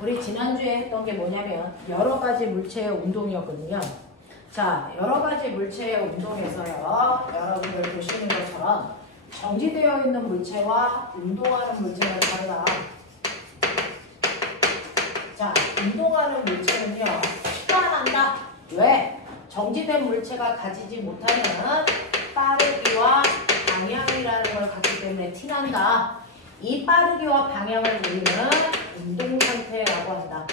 우리 지난주에 했던 게 뭐냐면 여러 가지 물체의 운동이었거든요. 자, 여러 가지 물체의 운동에서요. 여러분들 보시는 것처럼 정지되어 있는 물체와 운동하는 물체는 다르다. 자, 운동하는 물체는요. 피가 난다. 왜? 정지된 물체가 가지지 못하는 빠르기와 방향이라는 걸 갖기 때문에 티난다. 이 빠르기와 방향을 우리는 운동상태라고 한다.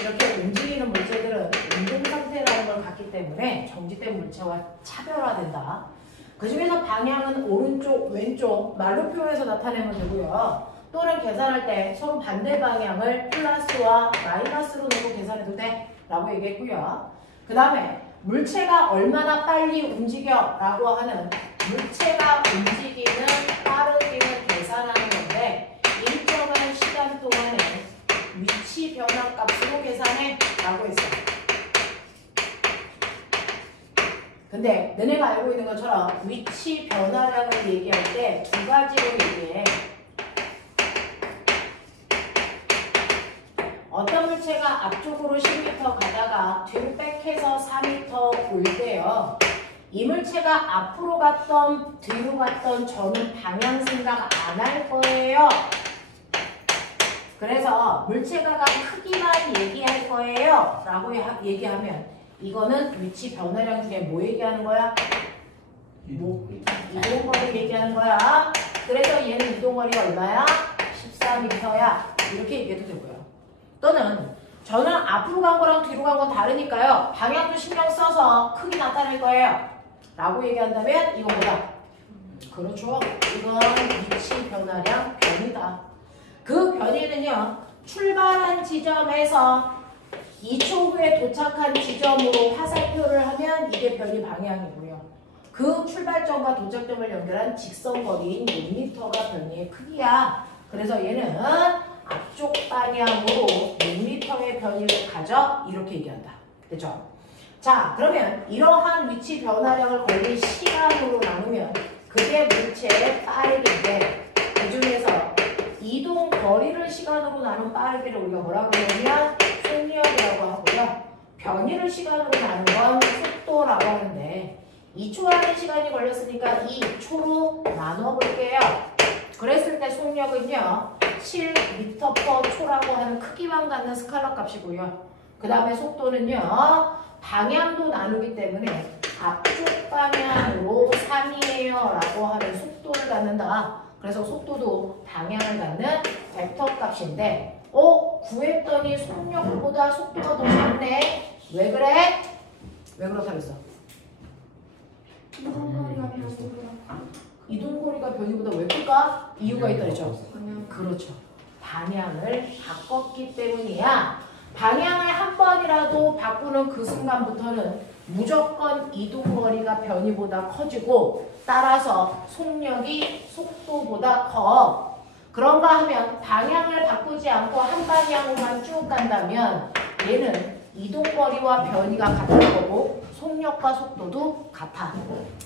이렇게 움직이는 물체들은 운동상태라는 걸 갖기 때문에 정지된 물체와 차별화된다. 그 중에서 방향은 오른쪽, 왼쪽 말로 표현해서 나타내면 되고요. 또는 계산할 때 서로 반대 방향을 플러스와 마이너스로 놓고 계산해도 돼 라고 얘기했고요. 그 다음에 물체가 얼마나 빨리 움직여 라고 하는 물체가 움직이는 빠르기를 계산하는 건데 일정한 시간 동안에 위치 변화 값으로 계산해 라고 했어. 근데 너네가 알고 있는 것처럼 위치 변화량을 얘기할 때 두 가지로 얘기해. 어떤 물체가 앞쪽으로 10m 가다가 뒤로 백해서 4m 올 때요. 이 물체가 앞으로 갔던 뒤로 갔던 저는 방향 생각 안 할 거예요. 그래서 물체가 간 크기만 얘기할 거예요 라고 얘기하면 이거는 위치 변화량 중에 뭐 얘기하는 거야? 이동거리 얘기하는 거야. 그래서 얘는 이동거리가 얼마야? 14m야. 이렇게 얘기해도 되고요. 또는 저는 앞으로 간 거랑 뒤로 간 건 다르니까요. 방향도 신경 써서 크기 나타낼 거예요. 라고 얘기한다면 이건 뭐다? 그렇죠. 이건 위치 변화량 변이다. 그 변이는요. 출발한 지점에서 2초 후에 도착한 지점으로 화살표를 하면 이게 변이 방향이고요. 그 출발점과 도착점을 연결한 직선거리인 6m가 변이의 크기야. 그래서 얘는 앞쪽 방향으로 6m의 변이를 가져 이렇게 얘기한다. 됐죠? 자, 그러면 이러한 위치 변화량을 걸린 시간으로 나누면 그게 물체의 빠르기인데 그 중에서 이동 거리를 시간으로 나눈 빠르기를 우리가 뭐라고 그러냐면 속력이라고 하고요. 변이를 시간으로 나눈 건 속도라고 하는데 2초 하는 시간이 걸렸으니까 2초로 나눠볼게요. 그랬을 때 속력은요. 7m/초라고 하는 크기만 갖는 스칼라 값이고요. 그 다음에 속도는요. 방향도 나누기 때문에 앞쪽 방향으로 3이에요 라고 하는 속도를 갖는다. 그래서 속도도 방향을 갖는 벡터 값인데 구했더니 속력보다 속도가 더 작네. 왜 그래? 왜 그렇다고 했어? 이동거리가 변이보다 왜 클까? 이유가 있다 그랬죠? 그렇죠. 방향을 바꿨기 때문이야. 방향을 한 번이라도 바꾸는 그 순간부터는 무조건 이동거리가 변이보다 커지고 따라서 속력이 속도보다 커. 그런가 하면 방향을 바꾸지 않고 한 방향으로만 쭉 간다면 얘는 이동거리와 변이가 같을 거고 속력과 속도도 같아.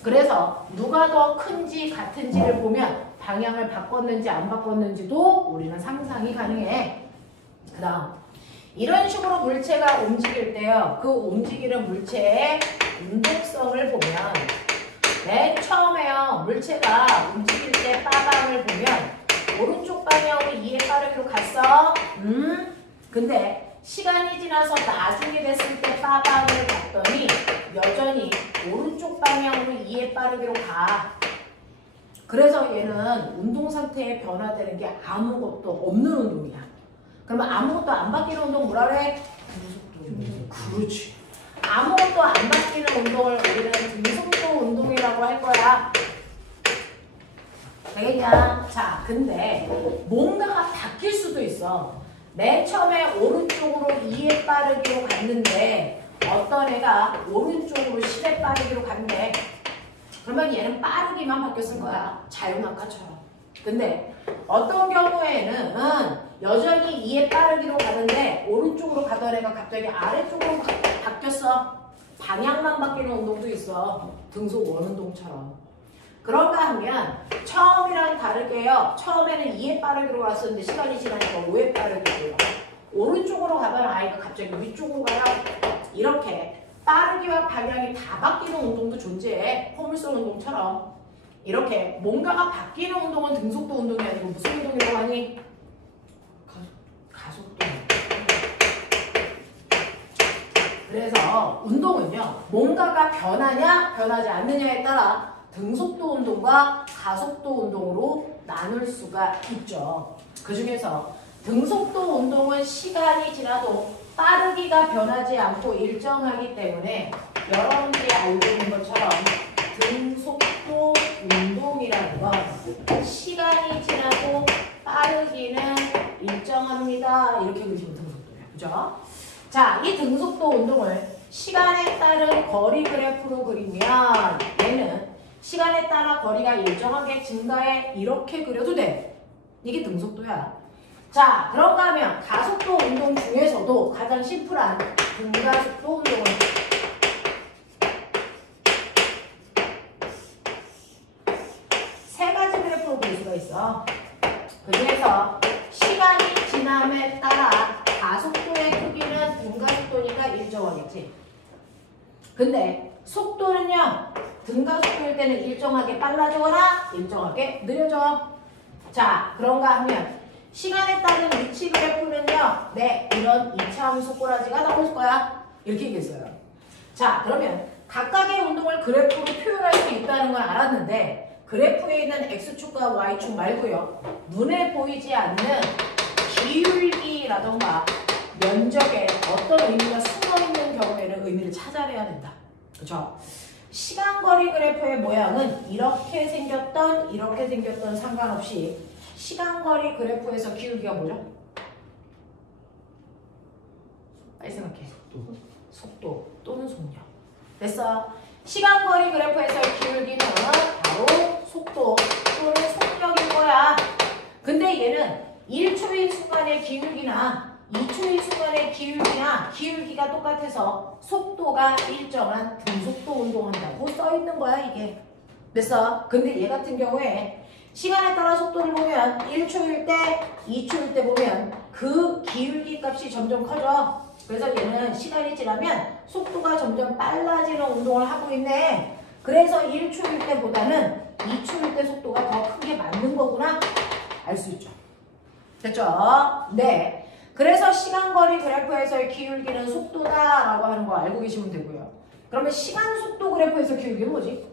그래서 누가 더 큰지 같은지를 보면 방향을 바꿨는지 안 바꿨는지도 우리는 상상이 가능해. 그 다음 이런 식으로 물체가 움직일 때요. 그 움직이는 물체의 운동성을 보면 맨 처음에요. 물체가 움직일 때 빠방을 보면 오른쪽 방향으로 2의 빠르기로 갔어. 근데 시간이 지나서 나중에 됐을 때 빠방을 봤더니 여전히 오른쪽 방향으로 2의 빠르기로 가. 그래서 얘는 운동 상태에 변화되는 게 아무것도 없는 운동이야. 그러면 아무것도 안 바뀌는 운동 뭐라 그래? 그렇지. 아무것도 안 바뀌는 운동을 우리는 등속도 운동이라고 할 거야. 되겠냐? 자, 근데 뭔가가 바뀔 수도 있어. 맨 처음에 오른쪽으로 2의 빠르기로 갔는데 어떤 애가 오른쪽으로 10의 빠르기로 갔네. 그러면 얘는 빠르기만 바뀌었을 거야. 자유낙하처럼. 근데 어떤 경우에는 여전히 2의 빠르기로 가는데 오른쪽으로 가던 애가 갑자기 아래쪽으로 바뀌었어. 방향만 바뀌는 운동도 있어. 등속 원운동처럼. 그런가 하면 처음이랑 다르게요. 처음에는 2의 빠르기로 갔었는데 시간이 지나니까 5의 빠르기고요. 오른쪽 갑자기 위쪽으로 가요. 이렇게 빠르기와 방향이 다 바뀌는 운동도 존재해. 포물선 운동처럼. 이렇게 뭔가가 바뀌는 운동은 등속도 운동이 아니고 무슨 운동이라고 하니? 가속도. 그래서 운동은요, 뭔가가 변하냐 변하지 않느냐에 따라 등속도 운동과 가속도 운동으로 나눌 수가 있죠. 그 중에서 등속도 운동은 시간이 지나도 빠르기가 변하지 않고 일정하기 때문에 여러분들이 알고 있는 것처럼 등속도 운동이라는 건 시간이 지나도 빠르기는 일정합니다. 이렇게 그리시면 등속도예요. 그죠? 자, 이 등속도 운동을 시간에 따른 거리 그래프로 그리면 얘는 시간에 따라 거리가 일정하게 증가해. 이렇게 그려도 돼. 이게 등속도야. 자, 그런가 하면 가속도 운동 중에서도 가장 심플한 등가속도 운동을 세 가지 그래프로 볼 수가 있어. 그 중에서 시간이 지남에 따라 가속도의 크기는 등가속도니까 일정하겠지. 근데 속도는요, 등가속도일 때는 일정하게 빨라지거나 일정하게 느려져. 자, 그런가 하면 시간에 따른 위치 그래프는요, 네, 이런 이차함수 꼬라지가 나올 거야. 이렇게 얘기했어요. 자, 그러면 각각의 운동을 그래프로 표현할 수 있다는 걸 알았는데 그래프에 있는 X축과 Y축 말고요, 눈에 보이지 않는 기울기라던가 면적에 어떤 의미가 숨어있는 경우에는 의미를 찾아내야 된다. 그렇죠? 시간거리 그래프의 모양은 이렇게 생겼던 상관없이 시간거리 그래프에서 기울기가 뭐죠? 빨리 생각해. 속도 또는 속력. 됐어. 시간거리 그래프에서의 기울기는 바로 속도 또는 속력인 거야. 근데 얘는 1초인 순간의 기울기나 2초인 순간의 기울기가 똑같아서 속도가 일정한 등속도 운동한다고 써있는 거야, 이게. 됐어? 근데 얘 같은 경우에 시간에 따라 속도를 보면 1초일 때, 2초일 때 보면 그 기울기 값이 점점 커져. 그래서 얘는 시간이 지나면 속도가 점점 빨라지는 운동을 하고 있네. 그래서 1초일 때보다는 2초일 때 속도가 더 크게 맞는 거구나. 알 수 있죠. 됐죠? 네. 그래서 시간거리 그래프에서의 기울기는 속도다라고 하는 거 알고 계시면 되고요. 그러면 시간속도 그래프에서 기울기는 뭐지?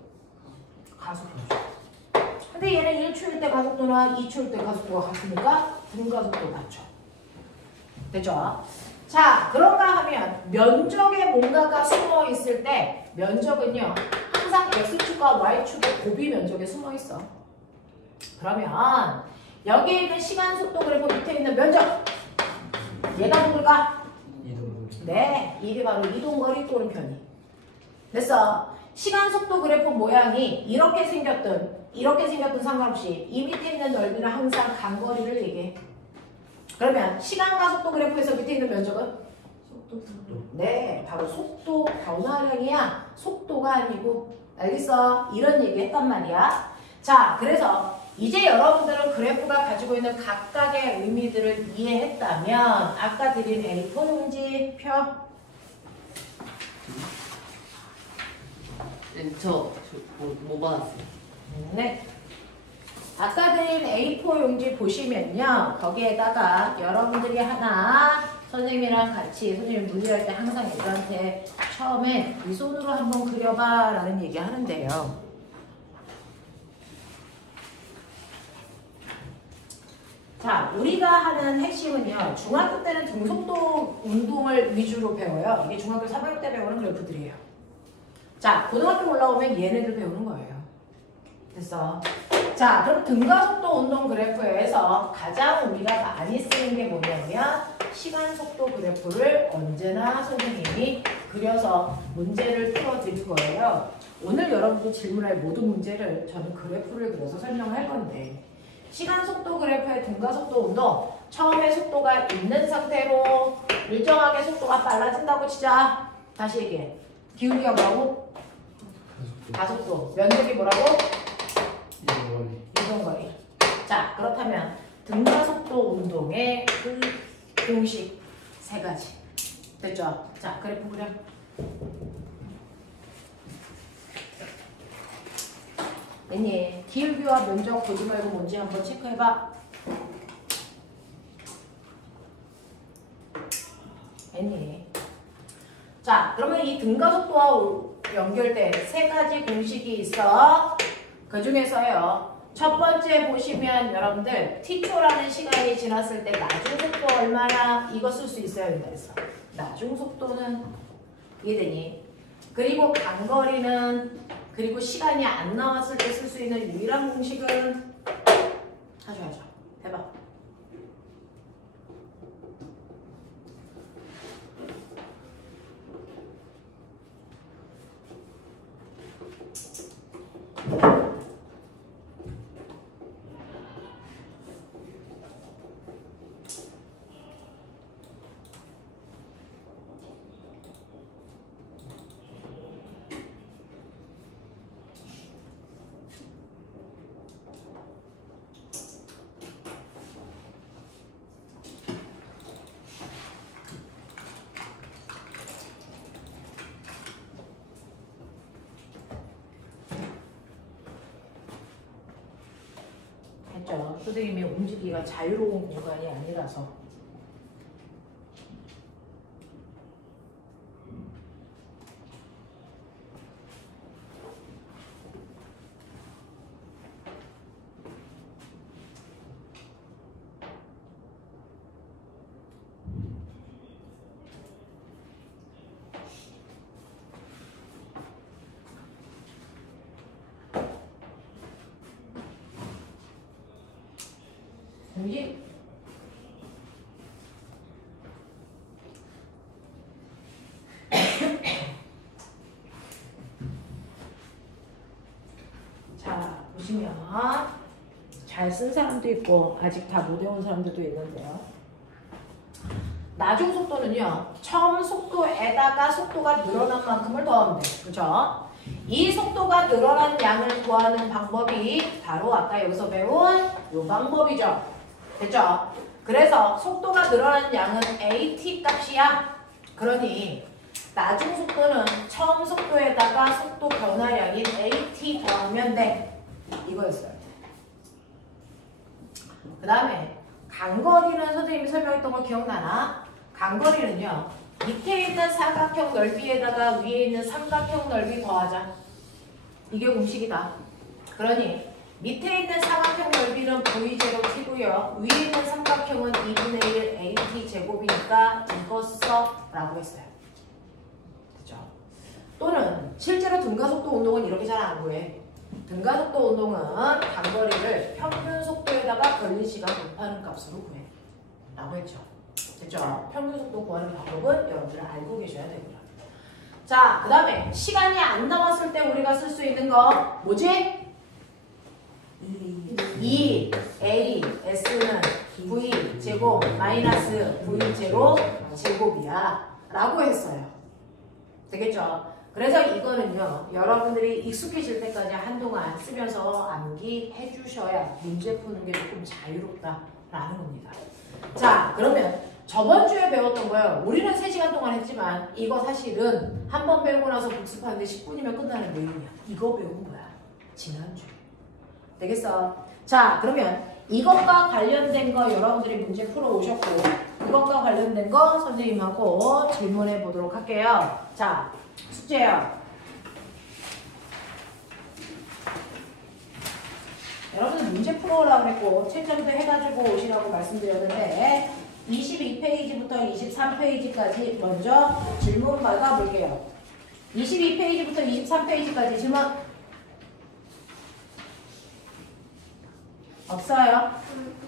가속도죠. 근데 얘는 1초일 때 가속도나 2초일 때 가속도가 같으니까 등가속도 맞죠. 됐죠? 자, 그런가 하면 면적에 뭔가가 숨어 있을 때 면적은요, 항상 X축과 Y축의 고비 면적에 숨어 있어. 그러면 여기에 있는 시간속도 그래프 밑에 있는 면적, 얘가 누굴까? 이동거리. 네, 이게 바로 이동거리 또는 편의. 됐어. 시간속도 그래프 모양이 이렇게 생겼든 상관없이 이 밑에 있는 넓이는 항상 간거리를 얘기해. 그러면 시간과 속도 그래프에서 밑에 있는 면적은? 속도. 네, 바로 속도 변화량이야. 속도가 아니고. 알겠어? 이런 얘기 했단 말이야. 자, 그래서 이제 여러분들은 그래프가 가지고 있는 각각의 의미들을 이해했다면 아까 드린 A4 용지 표. 네, 뭐 받았어요? 네. 아까 드린 A4 용지 보시면요. 거기에다가 여러분들이 하나 선생님이랑 같이 선생님 문제할 때 항상 애들한테 처음에 이 손으로 한번 그려봐 라는 얘기 하는데요. 자, 우리가 하는 핵심은요. 중학교 때는 등속도 운동을 위주로 배워요. 이게 중학교 3학년 때 배우는 그래프들이에요. 자, 고등학교 올라오면 얘네들 배우는 거예요. 됐어? 자, 그럼 등가속도 운동 그래프에서 가장 우리가 많이 쓰는 게 뭐냐면 시간속도 그래프를 언제나 선생님이 그려서 문제를 풀어드릴 거예요. 오늘 여러분들 질문할 모든 문제를 저는 그래프를 그려서 설명할 건데 시간속도 그래프의 등가속도 운동 처음에 속도가 있는 상태로 일정하게 속도가 빨라진다고 치자. 다시 얘기해. 기울기가 뭐라고? 가속도. 면적이 뭐라고? 이동거리. 이동거리. 자, 그렇다면 등가속도 운동의 그 공식 세 가지. 됐죠? 자, 그래프 그려. 됐니? 기울기와 면적 보지 말고 뭔지 한번 체크해봐. 됐니? 자, 그러면 이 등가속도와 연결된 세 가지 공식이 있어. 그 중에서요. 첫 번째 보시면 여러분들 t초라는 시간이 지났을 때 나중속도 얼마나 이거 쓸 수 있어야 된다 했어. 나중속도는 이해되니? 그리고 간거리는 그리고 시간이 안 나왔을 때 쓸 수 있는 유일한 공식은 하셔야죠. 해봐. 했죠. 선생님이 움직이기가 자유로운 공간이 아니라서. 공식 자, 보시면 잘 쓴 사람도 있고 아직 다 못 외운 사람들도 있는데요. 나중 속도는요. 처음 속도에다가 속도가 늘어난 만큼을 더하면 돼요. 그렇죠? 이 속도가 늘어난 양을 구하는 방법이 바로 아까 여기서 배운 이 방법이죠. 됐죠? 그래서 속도가 늘어난 양은 AT 값이야. 그러니 나중 속도는 처음 속도에다가 속도 변화량인 AT 더하면 돼. 이거였어요. 그 다음에 간거리는 선생님이 설명했던 거 기억나나? 간거리는요. 밑에 있는 사각형 넓이에다가 위에 있는 삼각형 넓이 더하자. 이게 공식이다. 그러니 밑에 있는 사각형 넓이는 V0 T고요. 위에 있는 삼각형은 2분의 1 AT 제곱이니까 이거 써 라고 했어요. 그죠? 또는 실제로 등가속도 운동은 이렇게 잘 안 구해. 등가속도 운동은 단거리를 평균 속도에다가 걸린 시간 곱하는 값으로 구해. 라고 했죠. 됐죠? 평균 속도 구하는 방법은 여러분들 알고 계셔야 되고요. 자, 그 다음에 시간이 안 남았을 때 우리가 쓸 수 있는 거 뭐지? 2 A S는 V 제곱 마이너스 V 제곱 제곱이야 라고 했어요. 되겠죠? 그래서 이거는요 여러분들이 익숙해질 때까지 한동안 쓰면서 암기해 주셔야 문제 푸는 게 조금 자유롭다 라는 겁니다. 자, 그러면 저번 주에 배웠던 거요. 우리는 3시간 동안 했지만 이거 사실은 한 번 배우고 나서 복습하는데 10분이면 끝나는 내용이야. 이거 배운 거야. 지난주에. 되겠어? 자, 그러면 이것과 관련된 거 여러분들이 문제 풀어 오셨고 그것과 관련된 거 선생님하고 질문해 보도록 할게요. 자, 숙제요. 여러분들 문제 풀어오라고 했고 채점도 해가지고 오시라고 말씀드렸는데 22페이지부터 23페이지까지 먼저 질문 받아볼게요. 22페이지부터 23페이지까지 질문 없어요?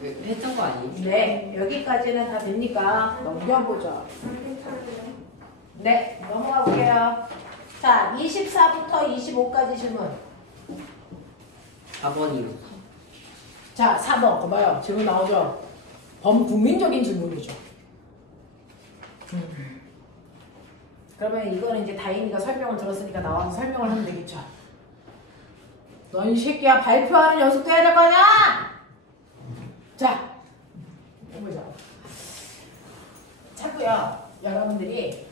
했던 거 아니에요? 네, 여기까지는 다 됩니까? 넘겨보죠. 네, 넘어가 볼게요. 자, 24부터 25까지 질문. 4번이요. 자, 4번. 봐봐요. 질문 나오죠? 범국민적인 질문이죠. 그러면 이거는 이제 다인이가 설명을 들었으니까 나와서 설명을 하면 되겠죠. 넌 이 새끼야 발표하는 연습도 해야 될 거 아니야? 자, 해보자. 자꾸요. 여러분들이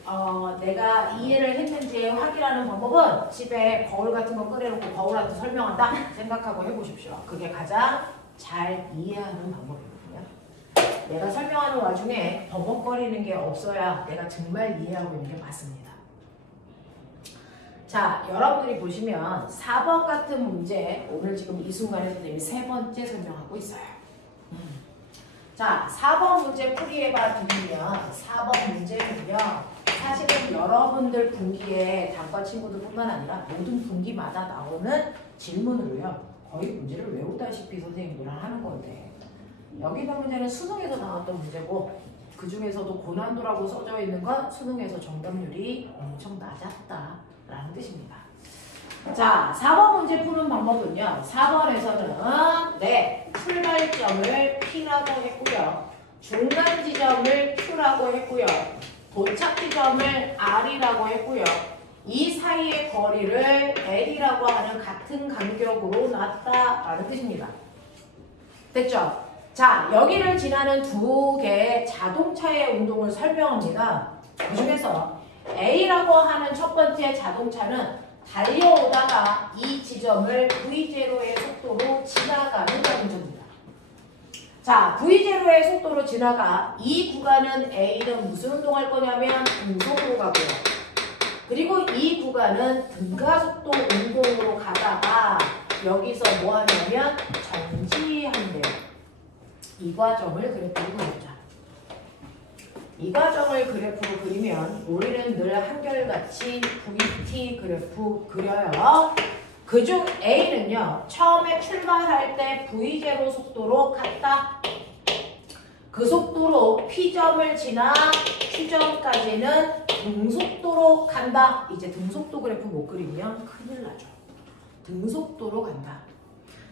내가 이해를 했는지 확인하는 방법은 집에 거울 같은 거 꺼내놓고 거울한테 설명한다 생각하고 해보십시오. 그게 가장 잘 이해하는 방법이거든요. 내가 설명하는 와중에 버벅거리는 게 없어야 내가 정말 이해하고 있는 게 맞습니다. 자, 여러분들이 보시면 4번 같은 문제, 오늘 지금 이 순간에 선생님이 3번째 설명하고 있어요. 자, 4번 문제 풀이해봐 드리면 4번 문제는요, 사실은 여러분들 분기에 단과 친구들 뿐만 아니라 모든 분기마다 나오는 질문으로요, 거의 문제를 외우다시피 선생님들은 하는 건데, 여기 있는 문제는 수능에서 나왔던 문제고, 그 중에서도 고난도라고 써져 있는 건 수능에서 정답률이 엄청 낮았다라는 뜻입니다. 자, 4번 문제 푸는 방법은요. 4번에서는 출발점을 P라고 했고요. 중간 지점을 Q라고 했고요. 도착 지점을 R이라고 했고요. 이 사이의 거리를 L이라고 하는 같은 간격으로 놨다라는 뜻입니다. 됐죠? 자, 여기를 지나는 두 개의 자동차의 운동을 설명합니다. 그 중에서 A라고 하는 첫 번째 자동차는 달려오다가 이 지점을 V0의 속도로 지나가는 자동차입니다. 자, V0의 속도로 지나가 이 구간은 A는 무슨 운동할 거냐면 등속으로 가고요. 그리고 이 구간은 등가속도 운동으로 가다가 여기서 뭐 하냐면 정지한대요. 이 과정을 그래프로 그려보자. 이 과정을 그래프로 그리면 우리는 늘 한결같이 VT 그래프 그려요. 그중 A는요. 처음에 출발할 때 V0 속도로 갔다. 그 속도로 P점을 지나 Q점까지는 등속도로 간다. 이제 등속도 그래프 못 그리면 큰일 나죠. 등속도로 간다.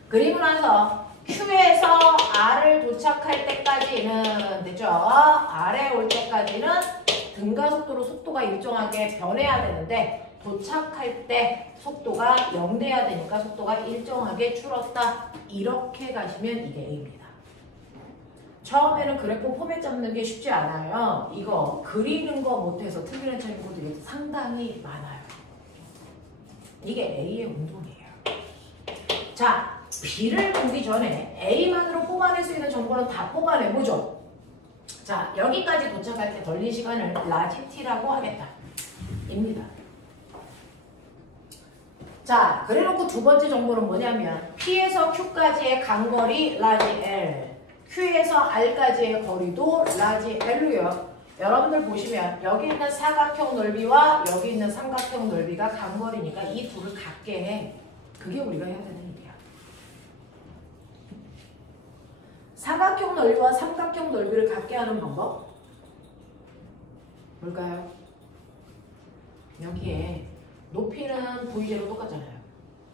그리고 나서 Q에서 R을 도착할 때까지는 됐죠? R에 올 때까지는 등가속도로 속도가 일정하게 변해야 되는데 도착할 때 속도가 0 돼야 되니까 속도가 일정하게 줄었다. 이렇게 가시면 이게 A입니다. 처음에는 그래프 포맷 잡는 게 쉽지 않아요. 이거 그리는 거 못해서 틀리는 친구들이 상당히 많아요. 이게 A의 운동이에요. 자, B를 보기 전에 A만으로 뽑아낼 수 있는 정보는 다 뽑아내보죠. 자, 여기까지 도착할 때 걸린 시간을 라지 T라고 하겠다. 입니다. 자, 그래놓고 두 번째 정보는 뭐냐면 P에서 Q까지의 간거리 라지 L, Q에서 R까지의 거리도 라지 L로요. 여러분들 보시면 여기 있는 사각형 넓이와 여기 있는 삼각형 넓이가 간거리니까 이 둘을 같게 해. 그게 우리가 해야 되는 일이야. 사각형 넓이와 삼각형 넓이를 같게 하는 방법? 뭘까요? 여기에 높이는 V0 똑같잖아요.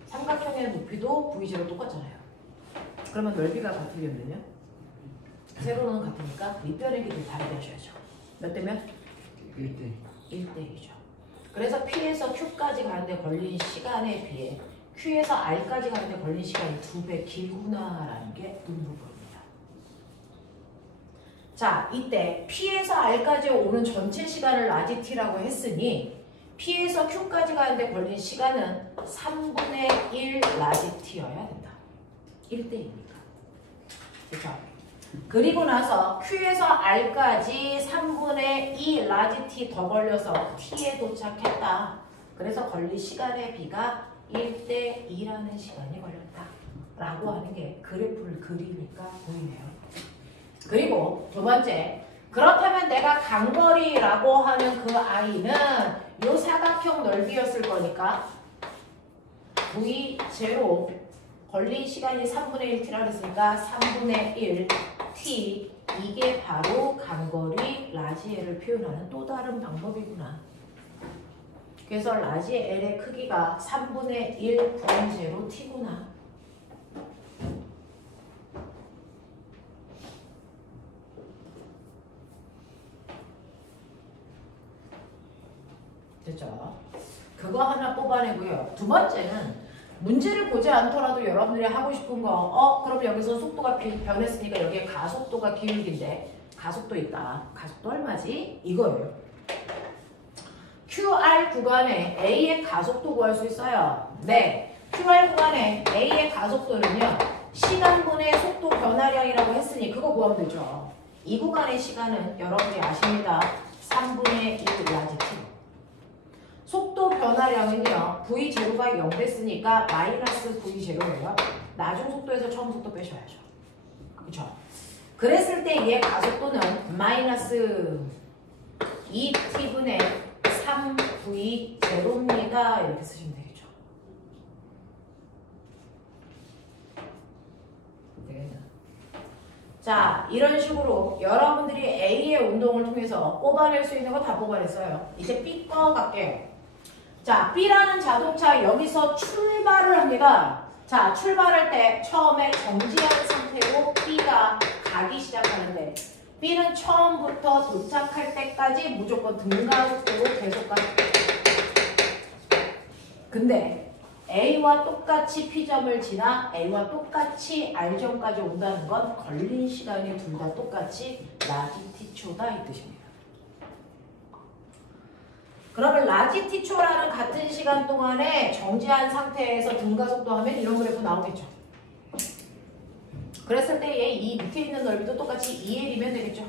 삼각형의 높이도 V0 똑같잖아요. 그러면 넓이가 같으려면요? 세로는 같으니까 밑변의 길이를 다르게 하셔야죠. 몇 대면? 1대 1대2죠. 그래서 P에서 Q까지 가는데 걸린 시간에 비해 Q에서 R까지 가는데 걸린 시간이 2배 길구나라는 게 눈부분입니다. 자, 이때 P에서 R까지 오는 전체 시간을 라지 T라고 했으니 P에서 Q까지 가는데 걸린 시간은 3분의 1 라지 T여야 된다. 1대2니까. 그렇죠? 그리고 나서 Q에서 R까지 3분의 2 라지 T 더 걸려서 T에 도착했다. 그래서 걸린 시간의 비가 1대2라는 시간이 걸렸다. 라고 하는 게 그래프를 그리니까 보이네요. 그리고 두 번째, 그렇다면 내가 간거리라고 하는 그 I는 이 사각형 넓이였을 거니까 V0 걸린 시간이 3분의 1t라 그랬으니까 3분의 1 t 이게 바로 간거리 라지 L을 표현하는 또 다른 방법이구나. 그래서 라지 L의 크기가 3분의 1 V0 t구나. 됐죠? 그거 하나 뽑아내고요. 두 번째는 문제를 보지 않더라도 여러분들이 하고 싶은 거 그럼 여기서 속도가 변했으니까 여기에 가속도가 기울기인데 가속도 있다. 가속도 얼마지? 이거예요. QR 구간에 A의 가속도 구할 수 있어요. 네. QR 구간에 A의 가속도는요. 시간분의 속도 변화량이라고 했으니 그거 구하면 되죠. 이 구간의 시간은 여러분이 아십니다. 3분의 1 라지 t. 속도 변화량은요. V0가 0 됐으니까 마이너스 V0예요. 나중 속도에서 처음 속도 빼셔야죠. 그렇죠? 그랬을 때 얘 가속도는 마이너스 2t분의 3v0입니다. 이렇게 쓰시면 되겠죠. 되겠나? 자, 이런 식으로 여러분들이 A의 운동을 통해서 뽑아낼 수 있는 거 다 뽑아냈어요. 이제 B 거 갈게요. 자, B라는 자동차 여기서 출발을 합니다. 자, 출발할 때 처음에 정지한 상태로 B가 가기 시작하는데 B는 처음부터 도착할 때까지 무조건 등가속도로 계속 가. 근데 A와 똑같이 P점을 지나 A와 똑같이 R점까지 온다는 건 걸린 시간이 둘 다 똑같이 라지 T초다 이 뜻입니다. 그러면 라지 T초라는 같은 시간 동안에 정지한 상태에서 등가속도 하면 이런 그래프 나오겠죠. 그랬을 때 얘 이 밑에 있는 넓이도 똑같이 2L이면 되겠죠.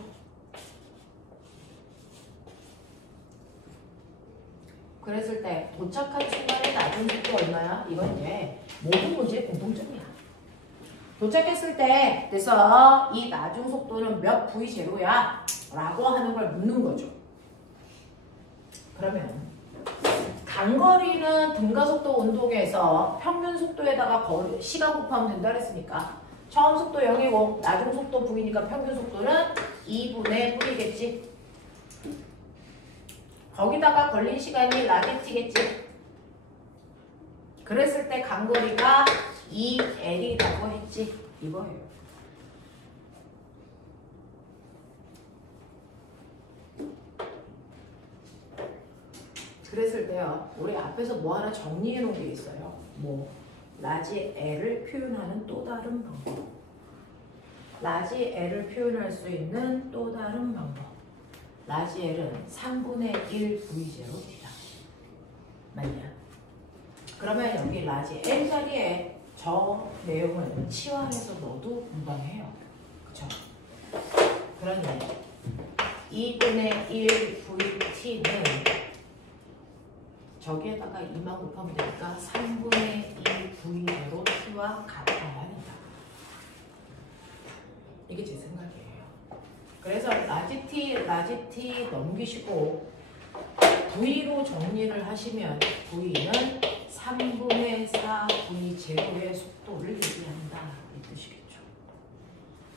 그랬을 때 도착한 순간의 나중 속도 얼마야? 이건 이제 모든 문제의 공통점이야. 도착했을 때 그래서 이 나중 속도는 몇 V0야? 라고 하는 걸 묻는 거죠. 그러면 단거리는 등가속도 운동에서 평균 속도에다가 시간 곱하면 된다 그랬으니까 처음 속도 0이고 나중 속도 V니까 평균 속도는 2분의 V겠지. 거기다가 걸린 시간이 라지 T겠지. 그랬을 때 간거리가 2L이라고 했지. 이거예요. 그랬을 때요. 우리 앞에서 뭐 하나 정리해 놓은 게 있어요. 뭐 라지 L을 표현하는 또 다른 방법. 라지 L을 표현할 수 있는 또 다른 방법. 라지 L은 3분의 1 V0T다. 맞냐? 그러면 여기 라지 L 자리에 저 내용을 치환해서 넣어도 금방 해요. 그쵸? 그러니 2분의 1 VT는 저기에다가 2만 곱하면 되니까 3분의 2 V로 T와 같아야 한다. 이게 제 생각이에요. 그래서 라지 T 넘기시고 V로 정리를 하시면 V는 3분의 4 V0의 속도를 얘기한다. 이 뜻이겠죠.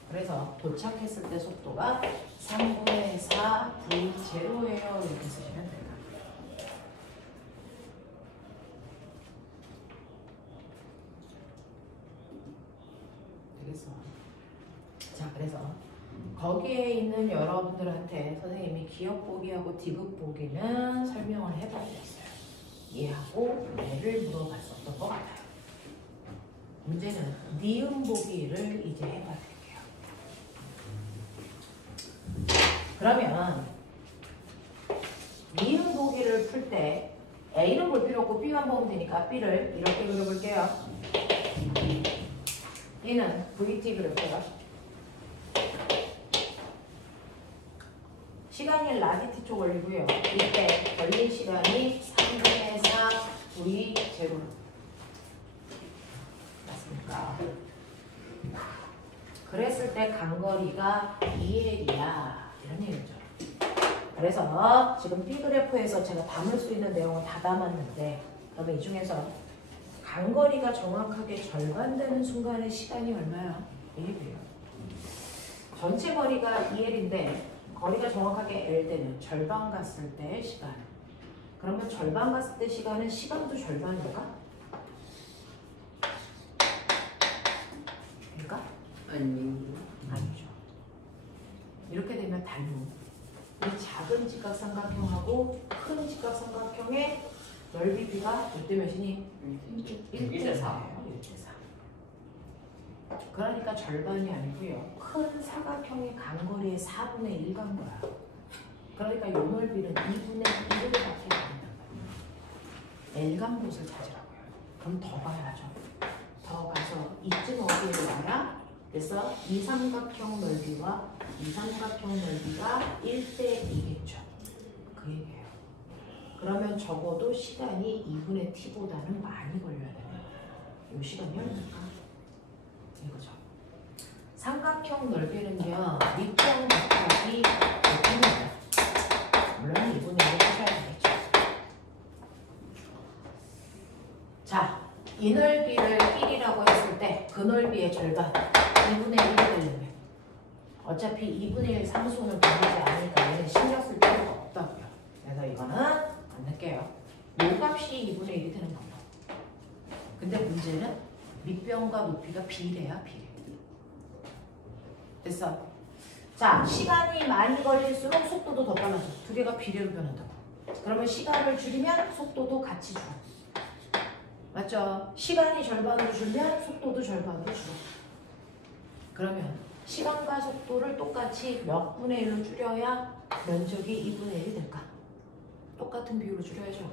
그래서 도착했을 때 속도가 3분의 4 V0예요. 이렇게 쓰시면 돼요. 자, 그래서 거기에 있는 여러분들한테 선생님이 기억 보기하고 디귿 보기는 설명을 해봐야겠어요. 얘하고 얘를 물어봤었던 것 같아요. 문제는 니은 보기를 이제 해봐드릴게요. 그러면 니은 보기를 풀 때 A는 볼 필요 없고 B만 보면 되니까 B를 이렇게 그려볼게요. 얘는 VT 그래프가 시간이 라지 T초 걸리고요. 이때 걸린 시간이 3분의 4 V0 맞습니까? 그랬을 때 간거리가 2L이야. 이런 얘기죠. 그래서 지금 B 그래프에서 제가 담을 수 있는 내용을 다 담았는데 그러면 이 중에서 간거리가 정확하게 절반되는 순간의 시간이 얼마야? 1이에요. 전체 거리가 2L인데 거리가 정확하게 L 때는 절반 갔을 때의 시간. 그러면 절반 갔을 때 시간은 시간도 절반인가? 일까? 아니죠. 이렇게 되면 닮은 이 작은 직각삼각형하고 큰 직각삼각형의 넓이 비가 몇 대 몇이니? 1대 4예요. 1대 4. 그러니까 절반이 아니고요. 큰 사각형의 간거리의 4분의 1 간 거야. 그러니까 요 넓이는 2분의 1을 갖게 된단 말이야. L간 곳을 찾으라고요. 그럼 더 가야죠. 더 가서 이쯤 어디에 와야 그래서 이 삼각형 넓이와 이 삼각형 넓이가 1대2겠죠. 그 얘기예요. 그러면 적어도 시간이 2분의 t보다는 많이 걸려야 돼요. 이 시간이 얼마일까? 이거죠. 삼각형 넓이는요. 밑변 곱하기 높이입니다. 물론 2분의 1을 하셔야 되겠죠. 자, 이 넓이를 1이라고 했을 때 그 넓이의 절반 2분의 1이 되려면 어차피 2분의 1 상수는 변하지 않으니까 얘는 신경 쓸 필요가 없다고요. 그래서 이거는 안 넣을게요. 요 값이 2분의 1이 되는 방법. 근데 문제는 밑변과 높이가 비례야 비례. 됐어. 자, 시간이 많이 걸릴수록 속도도 더 빨라져. 두 개가 비례로 변한다고. 그러면 시간을 줄이면 속도도 같이 줄어. 맞죠? 시간이 절반으로 줄면 속도도 절반으로 줄어. 그러면 시간과 속도를 똑같이 몇 분의 1로 줄여야 면적이 2분의 1이 될까? 똑같은 비율로 줄여야죠.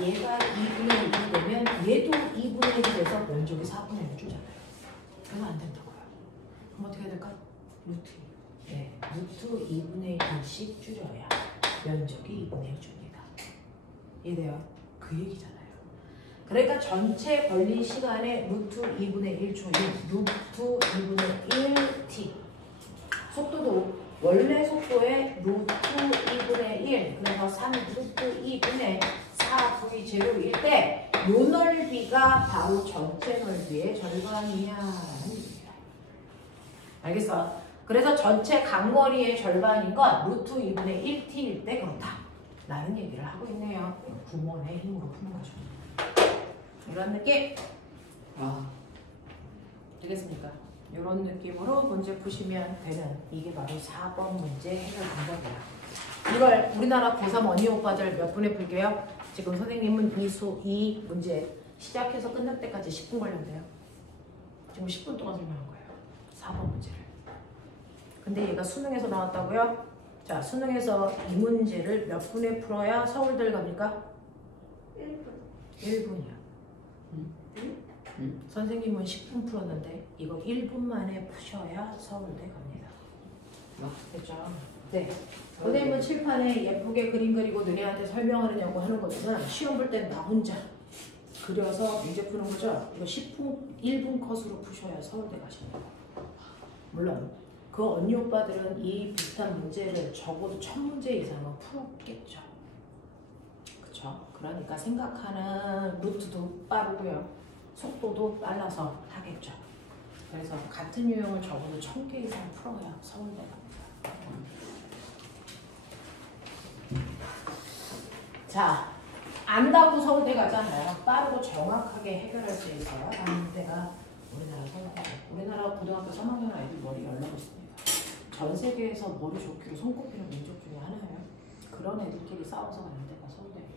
얘가 2분의 1이 되면 얘도 2분의 1이 돼서 면적이 4분의 1로 줄잖아요. 그래서 안 된다고요. 그럼 어떻게 해야 될까? 루트 2. 네, 루트 2분의 1씩 줄여야 면적이 2분의 1 줍니다. 이해돼요? 그 얘기잖아요. 그러니까 전체 걸린 시간의 루트 2분의 1초인 루트 2분의 1t. 속도도 원래 속도의 루트 2분의 1, 그래서 3 루트 2분의 4v 제곱일 때 요 넓이가 바로 전체 넓이의 절반이야 라는 얘기야. 알겠어? 그래서 전체 간거리의 절반인 건 루트 2분의 1t일 때 그렇다 라는 얘기를 하고 있네요. 구몬의 힘으로 푸는 거죠. 이런 느낌? 되겠습니까? 이런 느낌으로 문제 푸시면 되는 이게 바로 4번 문제 해결 방법이야. 이걸 우리나라 고3 언니 오빠들 몇 분에 풀게요? 지금 선생님은 이 문제 시작해서 끝날 때까지 10분 걸렸대요. 지금 10분 동안 설명한 거예요. 4번 문제를. 근데 얘가 수능에서 나왔다고요? 자, 수능에서 이 문제를 몇 분에 풀어야 서울대를 갑니까? 1분이야. 선생님은 10분 풀었는데 이거 1분 만에 푸셔야 서울대 갑니다. 됐죠? 네. 선생님은 칠판에 예쁘게 그림 그리고 너네한테 설명하느냐고 하는 거지만 시험 볼 땐 나 혼자 그려서 문제 푸는 거죠? 이거 1분 컷으로 푸셔야 서울대 가십니다. 물론 그 언니 오빠들은 이 비슷한 문제를 적어도 1000문제 이상은 풀었겠죠. 그쵸? 그러니까 생각하는 루트도 빠르고요. 속도도 빨라서 하겠죠. 그래서 같은 유형을 적어도 1000개 이상 풀어야 서울대 갑니다. 자, 안다고 서울대 가잖아요. 빠르고 정확하게 해결할 수 있어요. 다른 데가 우리나라 서울대. 우리나라 고등학교 3학년 아이들 머리 열나고 있습니다. 전 세계에서 머리 좋기로 손꼽히는 민족 중에 하나예요. 그런 애들끼리 싸워서 가는 데가 서울대예요.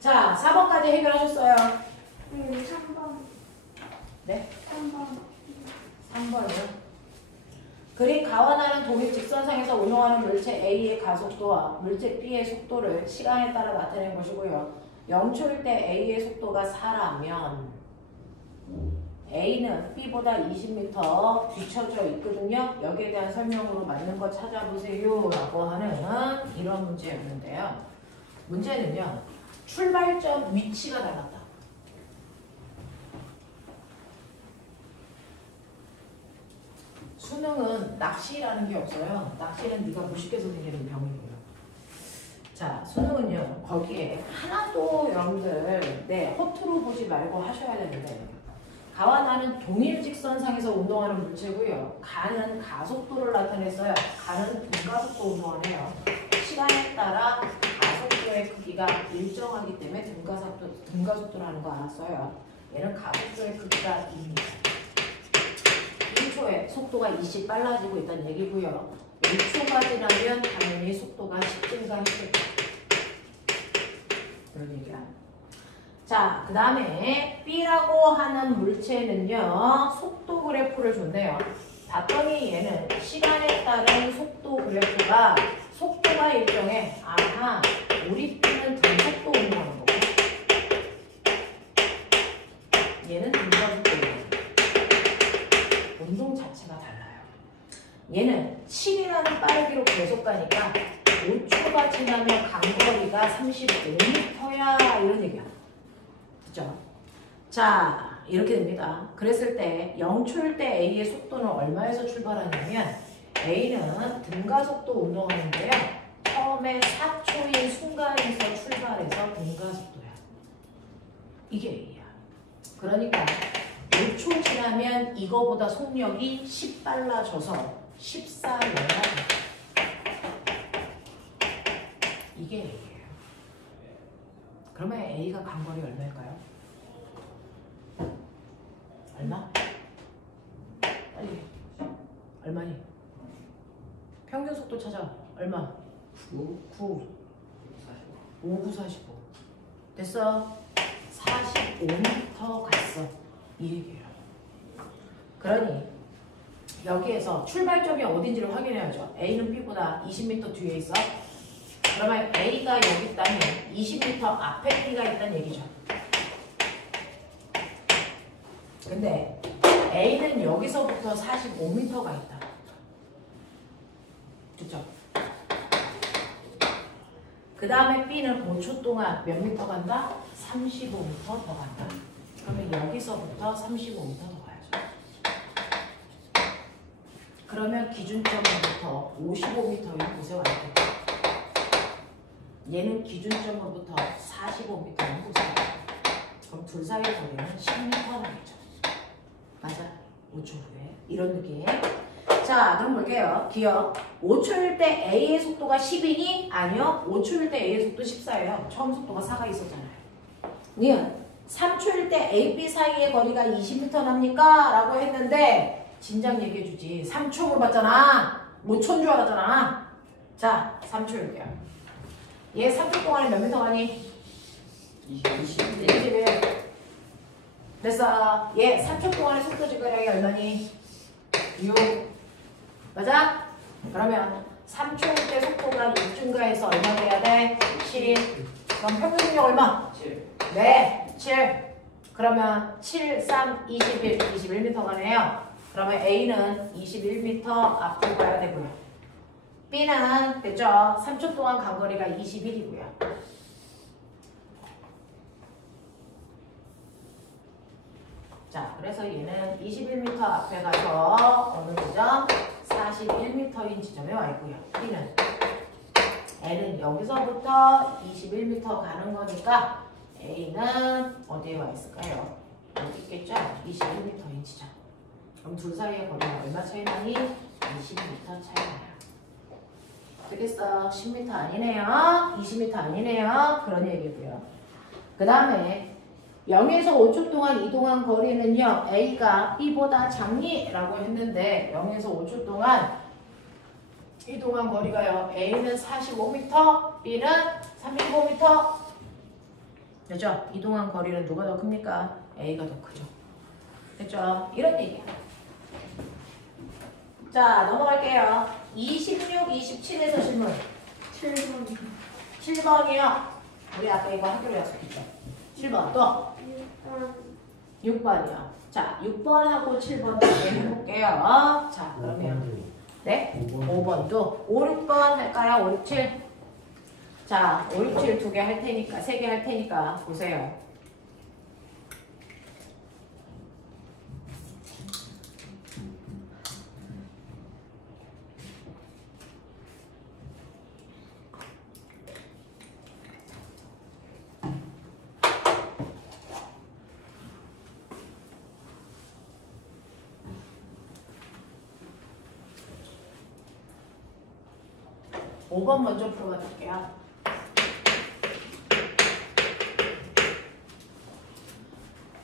자, 4번까지 해결하셨어요? 3번. 네? 3번. 3번이요. 그림 가완하는 독일 직선상에서 운동하는 물체 A의 가속도와 물체 B의 속도를 시간에 따라 나타낸 것이고요. 0초일 때 A의 속도가 4라면 A는 B보다 20m 뒤쳐져 있거든요. 여기에 대한 설명으로 맞는 거 찾아보세요 라고 하는 이런 문제였는데요. 문제는요. 출발점 위치가 달랐다. 수능은 낚시라는 게 없어요. 낚시는 네가 무식해서 생기는 병이고요. 자, 수능은요. 거기에 하나도 여러분들 허투루 보지 말고 하셔야 되는데 가와 나는 동일 직선상에서 운동하는 물체고요. 가는 가속도를 나타냈어요. 가는 등가속도 운동하네요. 시간에 따라 가속도의 크기가 일정하기 때문에 등가속도라는 거 알았어요. 얘는 가속도의 크기가 2입니다. 1초에 속도가 20 빨라지고 있다는 얘기고요. 1초가 지나면 당연히 속도가 10 증가했겠죠. 그런 얘기야. 자, 그 다음에 B라고 하는 물체는요. 속도 그래프를 줬네요. 봤더니 얘는 시간에 따른 속도 그래프가 속도가 일정해. 아하, 우리 B는 등속도 운동하는 거야. 출발하니까 5초가 지나면 간거리가 35m야 이런 얘기야. 그죠? 자, 이렇게 됩니다. 그랬을 때 0초일 때 A의 속도는 얼마에서 출발하냐면 A는 등가속도 운동하는데요. 처음에 4초인 순간에서 출발해서 등가속도야. 이게 A야. 그러니까 5초 지나면 이거보다 속력이 10 빨라져서 14여야. 이게 A예요. 그러면 A가 간거리 얼마일까요? 얼마? 빨리. 얼마니? 평균 속도 찾아. 얼마? 9, 9. 45. 5, 9, 45. 됐어? 45m 갔어. 이 얘기예요. 그러니 여기에서 출발점이 어딘지를 확인해야죠. A는 B보다 20m 뒤에 있어. 그러면 A가 여기 있다면 20m 앞에 B가 있다는 얘기죠. 근데 A는 여기서부터 45m가 있다. 그쵸? 그 다음에 B는 5초 동안 몇 미터 간다? 35m 더 간다. 그러면 여기서부터 35m 더 가야죠. 그러면 기준점으로부터 55m인 곳에 와야 돼. 얘는 기준점으로부터 45m인 곳에 와야 돼. 그럼 둘 사이의 거리는 10m는 되죠. 맞아. 5초 후에. 이런 느낌. 자, 그럼 볼게요. 기억. 5초일 때 A의 속도가 10이니? 아니요. 5초일 때 A의 속도 14예요. 처음 속도가 4가 있었잖아요. 니은 3초일 때 A, B 사이의 거리가 20m 납니까? 라고 했는데 진작 얘기해주지. 3초 물어봤잖아. 5초인 줄 알았잖아. 자, 3초일게요. 얘 3초 동안에 몇 미터 가니? 21. 21. 됐어. 얘 3초 동안의 속도 증가량이 얼마니? 6. 맞아? 그러면 3초일 때 속도가 6 증가해서 얼마 돼야 돼? 7. 그럼 평균 속력 얼마? 7. 네, 7. 그러면 7, 3, 21, 21m 가네요. 그러면 A는 21m 앞으로 가야 되고요. B는 됐죠? 3초 동안 간 거리가 21이고요. 자, 그래서 얘는 21m 앞에 가서 어느 지점? 41m인 지점에 와 있고요. B는 L은 여기서부터 21m 가는 거니까 A는 어디에 와 있을까요? 여기 있겠죠? 21m인 지점. 그럼 둘 사이의 거리가 얼마 차이 나니? 20m 차이 나요. 되겠어? 10m 아니네요. 20m 아니네요. 그런 얘기고요. 그 다음에 0에서 5초 동안 이동한 거리는요. A가 B보다 작니? 라고 했는데 0에서 5초 동안 이동한 거리가요. A는 45m, B는 35m. 됐죠? 이동한 거리는 누가 더 큽니까? A가 더 크죠. 됐죠? 이런 얘기야. 자, 넘어갈게요. 26, 27에서 질문. 7번. 7번이요. 우리 아까 이거 하기로 약속했죠. 7번 또 6번. 6번이요. 자, 6번하고 7번 두 개 해볼게요. 자, 그러면 네? 5번도 5, 6번 할까요? 5, 6, 7. 자, 5, 6, 7 두 개 할 테니까 3개 할 테니까 보세요. 오 번 먼저 풀어봐 줄게요.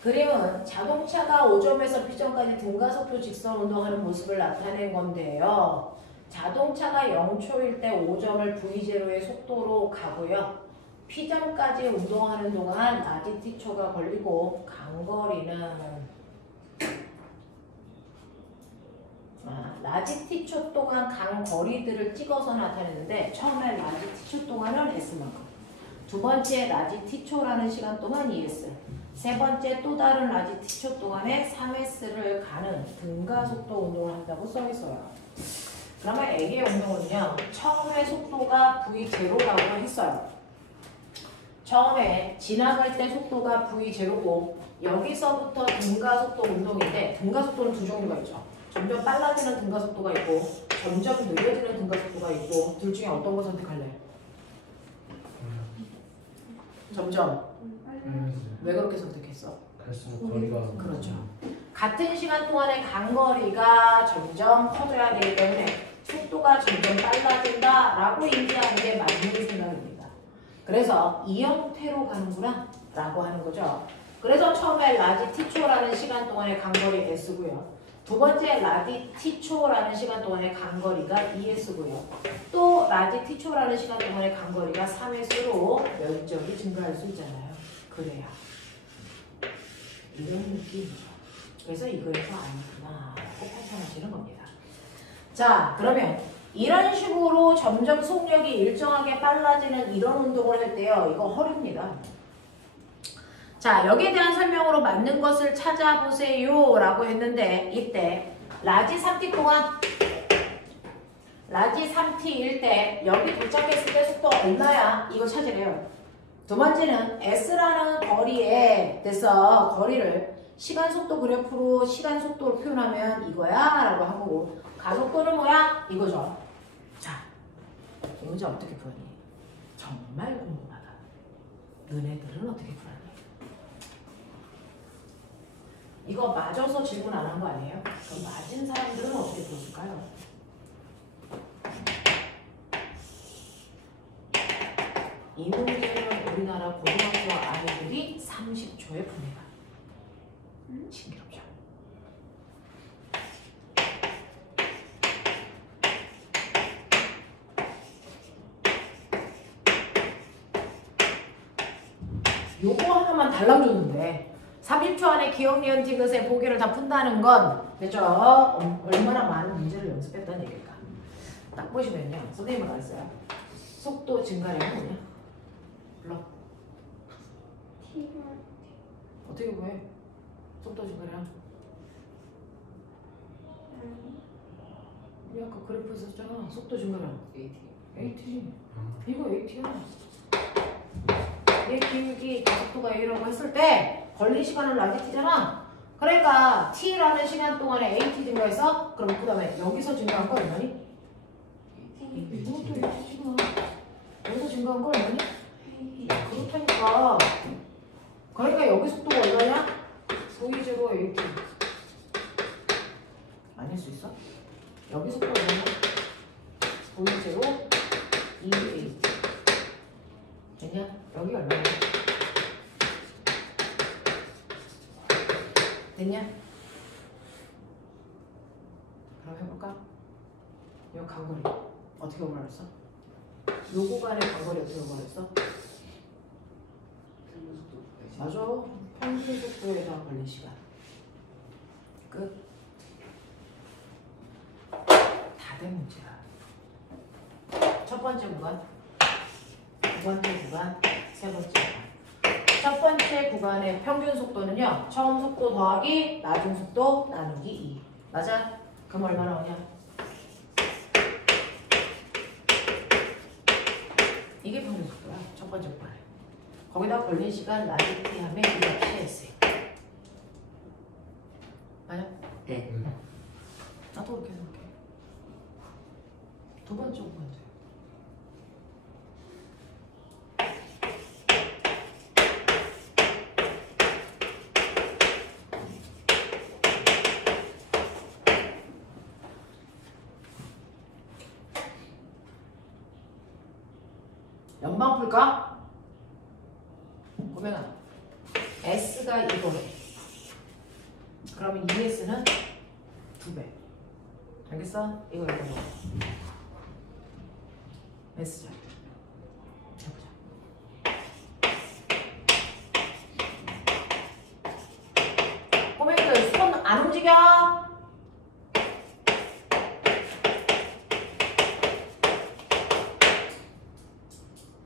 그림은 자동차가 5점에서 B점까지 등가속도 직선 운동하는 모습을 나타낸 건데요. 자동차가 0초일 때 5점을 V0의 속도로 가고요. P점까지 운동하는 동안 라지 T초가 걸리고 간거리는 라지 T초 동안 간 거리들을 찍어서 나타내는데 처음에 라지 T초 동안은 S만큼, 두 번째 라지 T초라는 시간 동안 2S, 세 번째 또 다른 라지 T초 동안에 3S를 가는 등가속도 운동을 한다고 써 있어요. 그러면 A의 운동은요. 처음에 속도가 V0라고 했어요. 처음에 지나갈 때 속도가 V0고 여기서부터 등가속도 운동인데 등가속도는 두 종류가 있죠. 점점 빨라지는 등가속도가 있고 점점 느려지는 등가속도가 있고 둘 중에 어떤 거 선택할래? 점점. 왜 그렇게 선택했어? 갈수록 거리가 그렇죠. 같은 시간 동안의 간거리가 점점 커져야 되기 때문에 속도가 점점 빨라진다라고 인지하는 게 맞는 생각입니다. 그래서 이 형태로 가는구나 라고 하는 거죠. 그래서 처음에 라지 t초라는 시간 동안의 간거리 s고요. 두 번째 라지 t초라는 시간 동안의 간거리가 2s고요. 또 라지 t초라는 시간 동안의 간거리가 3s로 면적이 증가할 수 있잖아요. 그래야 이런 느낌이죠. 그래서 이거에서 아니구나 꼭 판단하시는 겁니다. 자, 그러면 이런 식으로 점점 속력이 일정하게 빨라지는 이런 운동을 할 때요. 이거 허리입니다. 자, 여기에 대한 설명으로 맞는 것을 찾아보세요 라고 했는데 이때 라지 3t 동안 라지 3t일 때 여기 도착했을 때 속도 얼마야? 이거 찾으래요. 두 번째는 S라는 거리에 됐어. 거리를 시간 속도 그래프로 시간 속도로 표현하면 이거야 라고 한 거고 가속도는 뭐야? 이거죠. 자, 이 문제 어떻게 풀었니? 정말 궁금하다. 너네들은 어떻게 풀었니? 이거 맞아서 질문 안 한 거 아니에요? 그럼 맞은 사람들은 어떻게 풀었을까요? 이 문제는 우리나라 고등학교 아이들이 30초에 풉니다. 신기롭죠? 요거 하나만 달라줬는데 30초 안에 기억, 니은, 디귿의 보기를 다 푼다는 건 그죠? 얼마나 많은 문제를 연습했다는 얘기일까? 딱 보시면요. 선생님은 알았어요. 속도 증가량은 뭐냐? 불러. 어떻게 구해? 속도 증가량. 우리 아까 그래프 썼잖아. 속도 증가량. AT. 이거 AT야. 얘 기울기 가속도가 A라고 했을 때 걸린 시간은 라지 t잖아. 그러니까 t라는 시간 동안에 AT 증가해서 그럼 그 다음에 여기서 증가한 거 얼마니? 이것도 AT지만 여기서 증가한 거 얼마니? 그렇다니까. 그러니까 여기 속도가 얼마냐? V0 AT. 아닐 수 있어? 여기 속도가 얼마냐? V0 EAT. 됐냐? 여기 얼마냐? 됐냐? 그럼 해볼까? 이 간거리 어떻게 구하랬어? 요 구간의 간거리 어떻게 구하랬어? 맞아. 평균 속도에다 걸린 시간. 끝. 다 된 문제야. 첫 번째 구간, 두 번째 구간, 세 번째 구간. 첫 번째 구간의 평균 속도는요. 처음 속도 더하기 나중 속도 나누기 2. 맞아? 그럼 얼마 나오냐? 이게 평균 속도야. 첫 번째 구간에. 거기다 걸린 시간 라지 t 하면 이렇게 했어요. 맞아? 네. 나도 그렇게 생각해. 두 번째 구간도. 연방 풀까? 보면 S가 이거래. 그러면 2S는 2배. 알겠어? 이거 이거. S죠. 해보자. 꼬맹이들 손 안 움직여.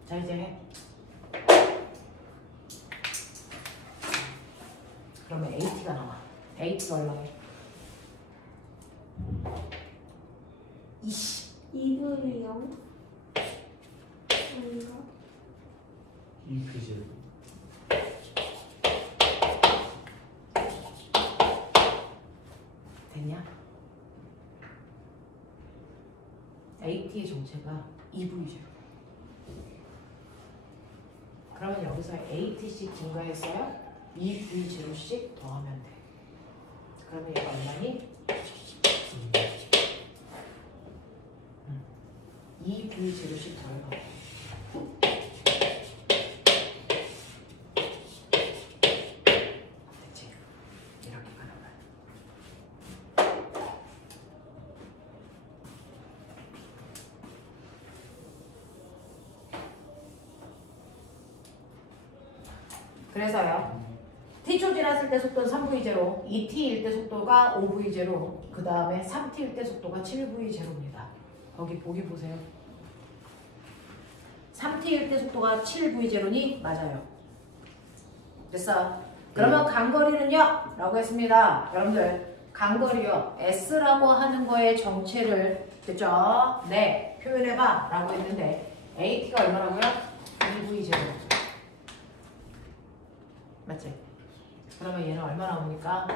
자 이제 해. 그러면 AT가 나와. AT가 얼마해? 이씨. 2p 제곱. 됐냐? AT의 정체가 2V제로. 그러면 여기서 AT씩 증가했어요? 2V제로씩 더하면 돼. 그러면 얘가 얼마니? 2V제로씩 더해봐. 됐지? 이렇게 가는 거야. 그래서요. T초 지났을 때 속도는 3V제로, 2T일 때 속도가 5V제로, 그 다음에 3T일 때 속도가 7V제로입니다. 거기 보기 보세요. 3T일 때 속도가 7V제로니 맞아요. 됐어. 그러면 간거리는요? 라고 했습니다. 여러분들 간거리요. S라고 하는 거의 정체를 그죠? 네. 표현해봐 라고 했는데 AT가 얼마라고요? 2V제로. 맞지? 그러면 얘는 얼마 나옵니까?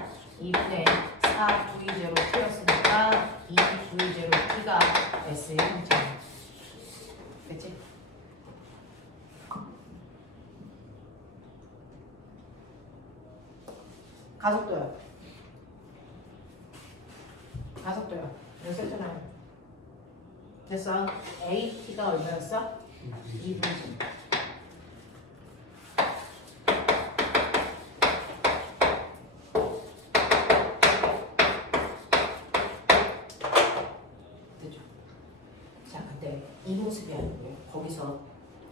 2분의 4V제로 T였으니까 2V제로 T가 S의 형체예요. 됐지? 가속도요. 가속도요. 여기 썼잖아요. 됐어. AT가 얼마였어? 2V제로. 이 모습이 아니고요. 거기서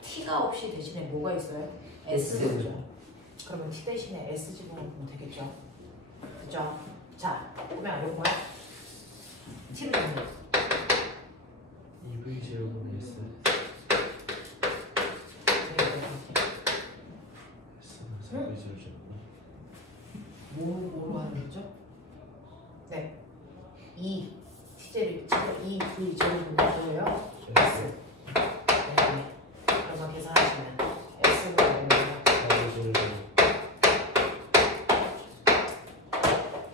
T가 없이 대신에 뭐가 있어요? S죠. 그러면 T 대신에 S 집어넣으면 되겠죠. 그죠? 자, 그러면 이거 뭐야? T를 넣는 2v 제곱은 s. s는 4v 제곱 제곱. 뭐로 하는 거죠? 네. 2 T제를 2V 제곱은 뭐예요? S. 네. 그래서 계산하시면 S가 되는 4v 제곱.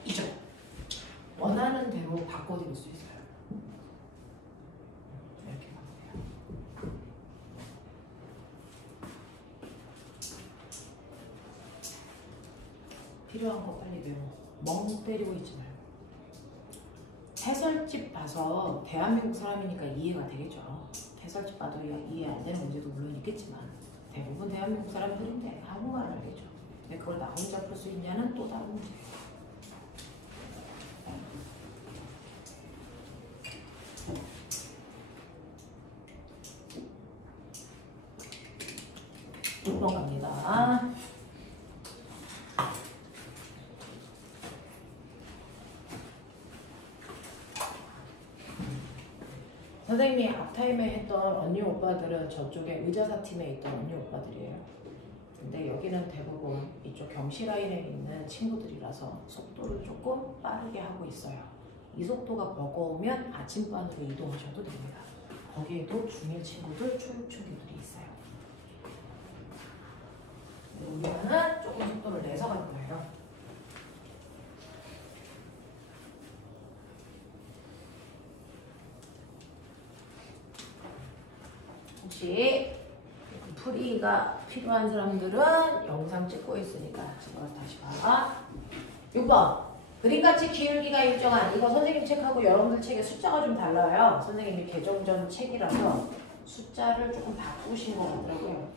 2점. 원하는 대로 바꿔드릴 수 있어요. 이렇게 가면 돼요. 필요한 거 빨리 배워. 멍 때리고 있지 말고. 해설집 봐서 대한민국 사람이니까 이해가 되겠죠. 해설집 봐도 이해 안 되는 문제도 물론 있겠지만 대부분 대한민국 사람들인데 한국말을 알겠죠. 근데 그걸 나 혼자 풀 수 있냐는 또 다른 문제예요. 6번 갑니다. 선생님이 앞타임에 했던 언니 오빠들은 저쪽에 의자사 팀에 있던 언니 오빠들이에요. 근데 여기는 대부분 이쪽 경시 라인에 있는 친구들이라서 속도를 조금 빠르게 하고 있어요. 이 속도가 버거우면 아침반으로 이동하셔도 됩니다. 거기에도 중1 친구들, 초육 친구들이 있어요. 우리는 조금 속도를 내서 갈 거예요. 혹시 풀이가 필요한 사람들은 영상 찍고 있으니까 제가 다시 봐. 6번. 그림같이 기울기가 일정한 이거 선생님 책하고 여러분들 책에 숫자가 좀 달라요. 선생님이 개정전 책이라서 숫자를 조금 바꾸신 것 같더라고요.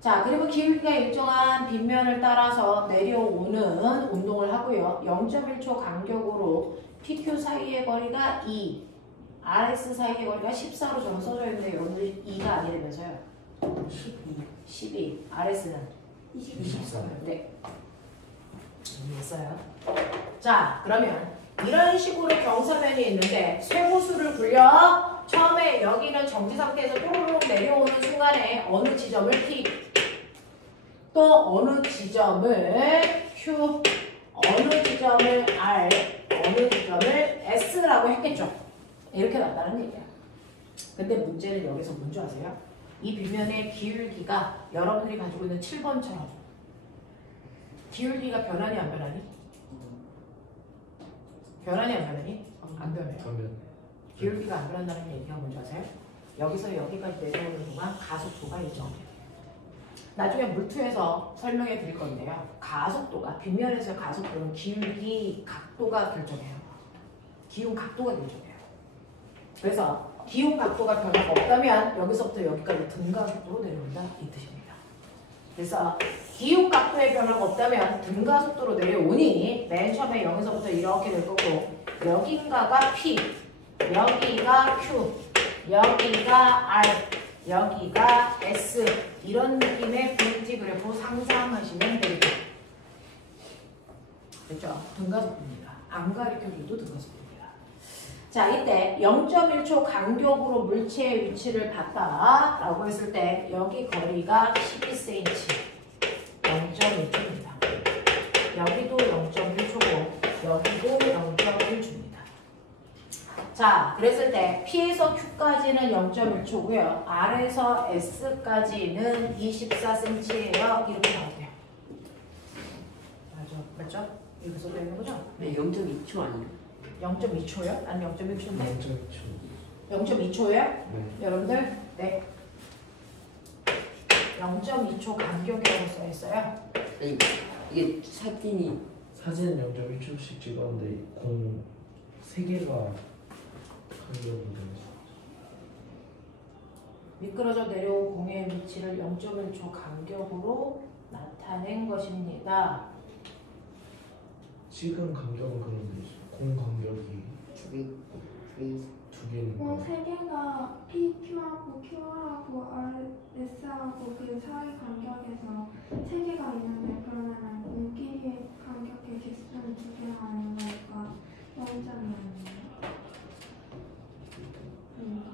자, 그리고 기울기가 일정한 빗면을 따라서 내려오는 운동을 하고요. 0.1초 간격으로 PQ 사이의 거리가 2, RS 사이의 거리가 14로 저는 써져 있는데 여러분들이 2가 아니라면서요. 12, RS는 24. 네. 이해했어요? 자, 그러면 이런 식으로 경사면이 있는데 쇄호수를 굴려 처음에 여기는 정지 상태에서 또르륵 내려오는 순간에 어느 지점을 T, 또 어느 지점을 Q, 어느 지점을 R, 어느 지점을 S라고 했겠죠. 이렇게 났다는 얘기야. 근데 문제는 여기서 뭔지 아세요? 이 빗면의 기울기가 여러분들이 가지고 있는 7번처럼 기울기가 변하니 안 변하니? 변하니 안 변하니? 안 변해요. 그러면 기울기가 안 변한다는 얘기가 뭔지 아세요? 여기서 여기까지 내려오는 동안 가속도가 일정해요. 나중에 물투에서 설명해 드릴 건데요. 가속도가, 빗면에서의 가속도는 기울기 각도가 결정해요. 기운 각도가 결정해요. 그래서 기운 각도가 변화가 없다면 여기서부터 여기까지 등가속도로 내려온다 이 뜻입니다. 그래서 기운 각도의 변화가 없다면 등가속도로 내려오니 맨 처음에 여기서부터 이렇게 될 거고 여긴가가 P, 여기가 Q, 여기가 R, 여기가 S 이런 느낌의 VT 그래프 상상하시면 되겠죠. 됐죠? 등가속도입니다. 안 가르쳐줘도 등가속도입니다. 자, 이때 0.1초 간격으로 물체의 위치를 봤다라고 했을 때 여기 거리가 12cm, 0.1초입니다. 여기도 0.1초고 여기도 0.1초입니다. 자, 그랬을 때 P에서 Q까지는 0.1초고요. R에서 S까지는 24cm예요. 이렇게 나오세요. 맞죠? 이렇게 써져 있는 거죠? 네, 0.2초 아니에요? 0.2초요? 아니 0.1초인데? 0.2초. 0.2초예요? 네. 여러분들? 네. 0.2초 간격이라고 써있어요. 아니, 이게 사진이 사진은 0.1초씩 찍었는데 공 3개가 간격이 되면서 미끄러져 내려온 공의 위치를 0.1초 간격으로 나타낸 것입니다. 찍은 간격은 그런데 공 간격이 두 개니까 뭐 3개가 PQ하고 QR하고 RS하고 그 사이 간격에서 3개가 있는데 그러면은 공끼리 간격의 개수는 2개가 아닌 거니까 0.2. 그러니까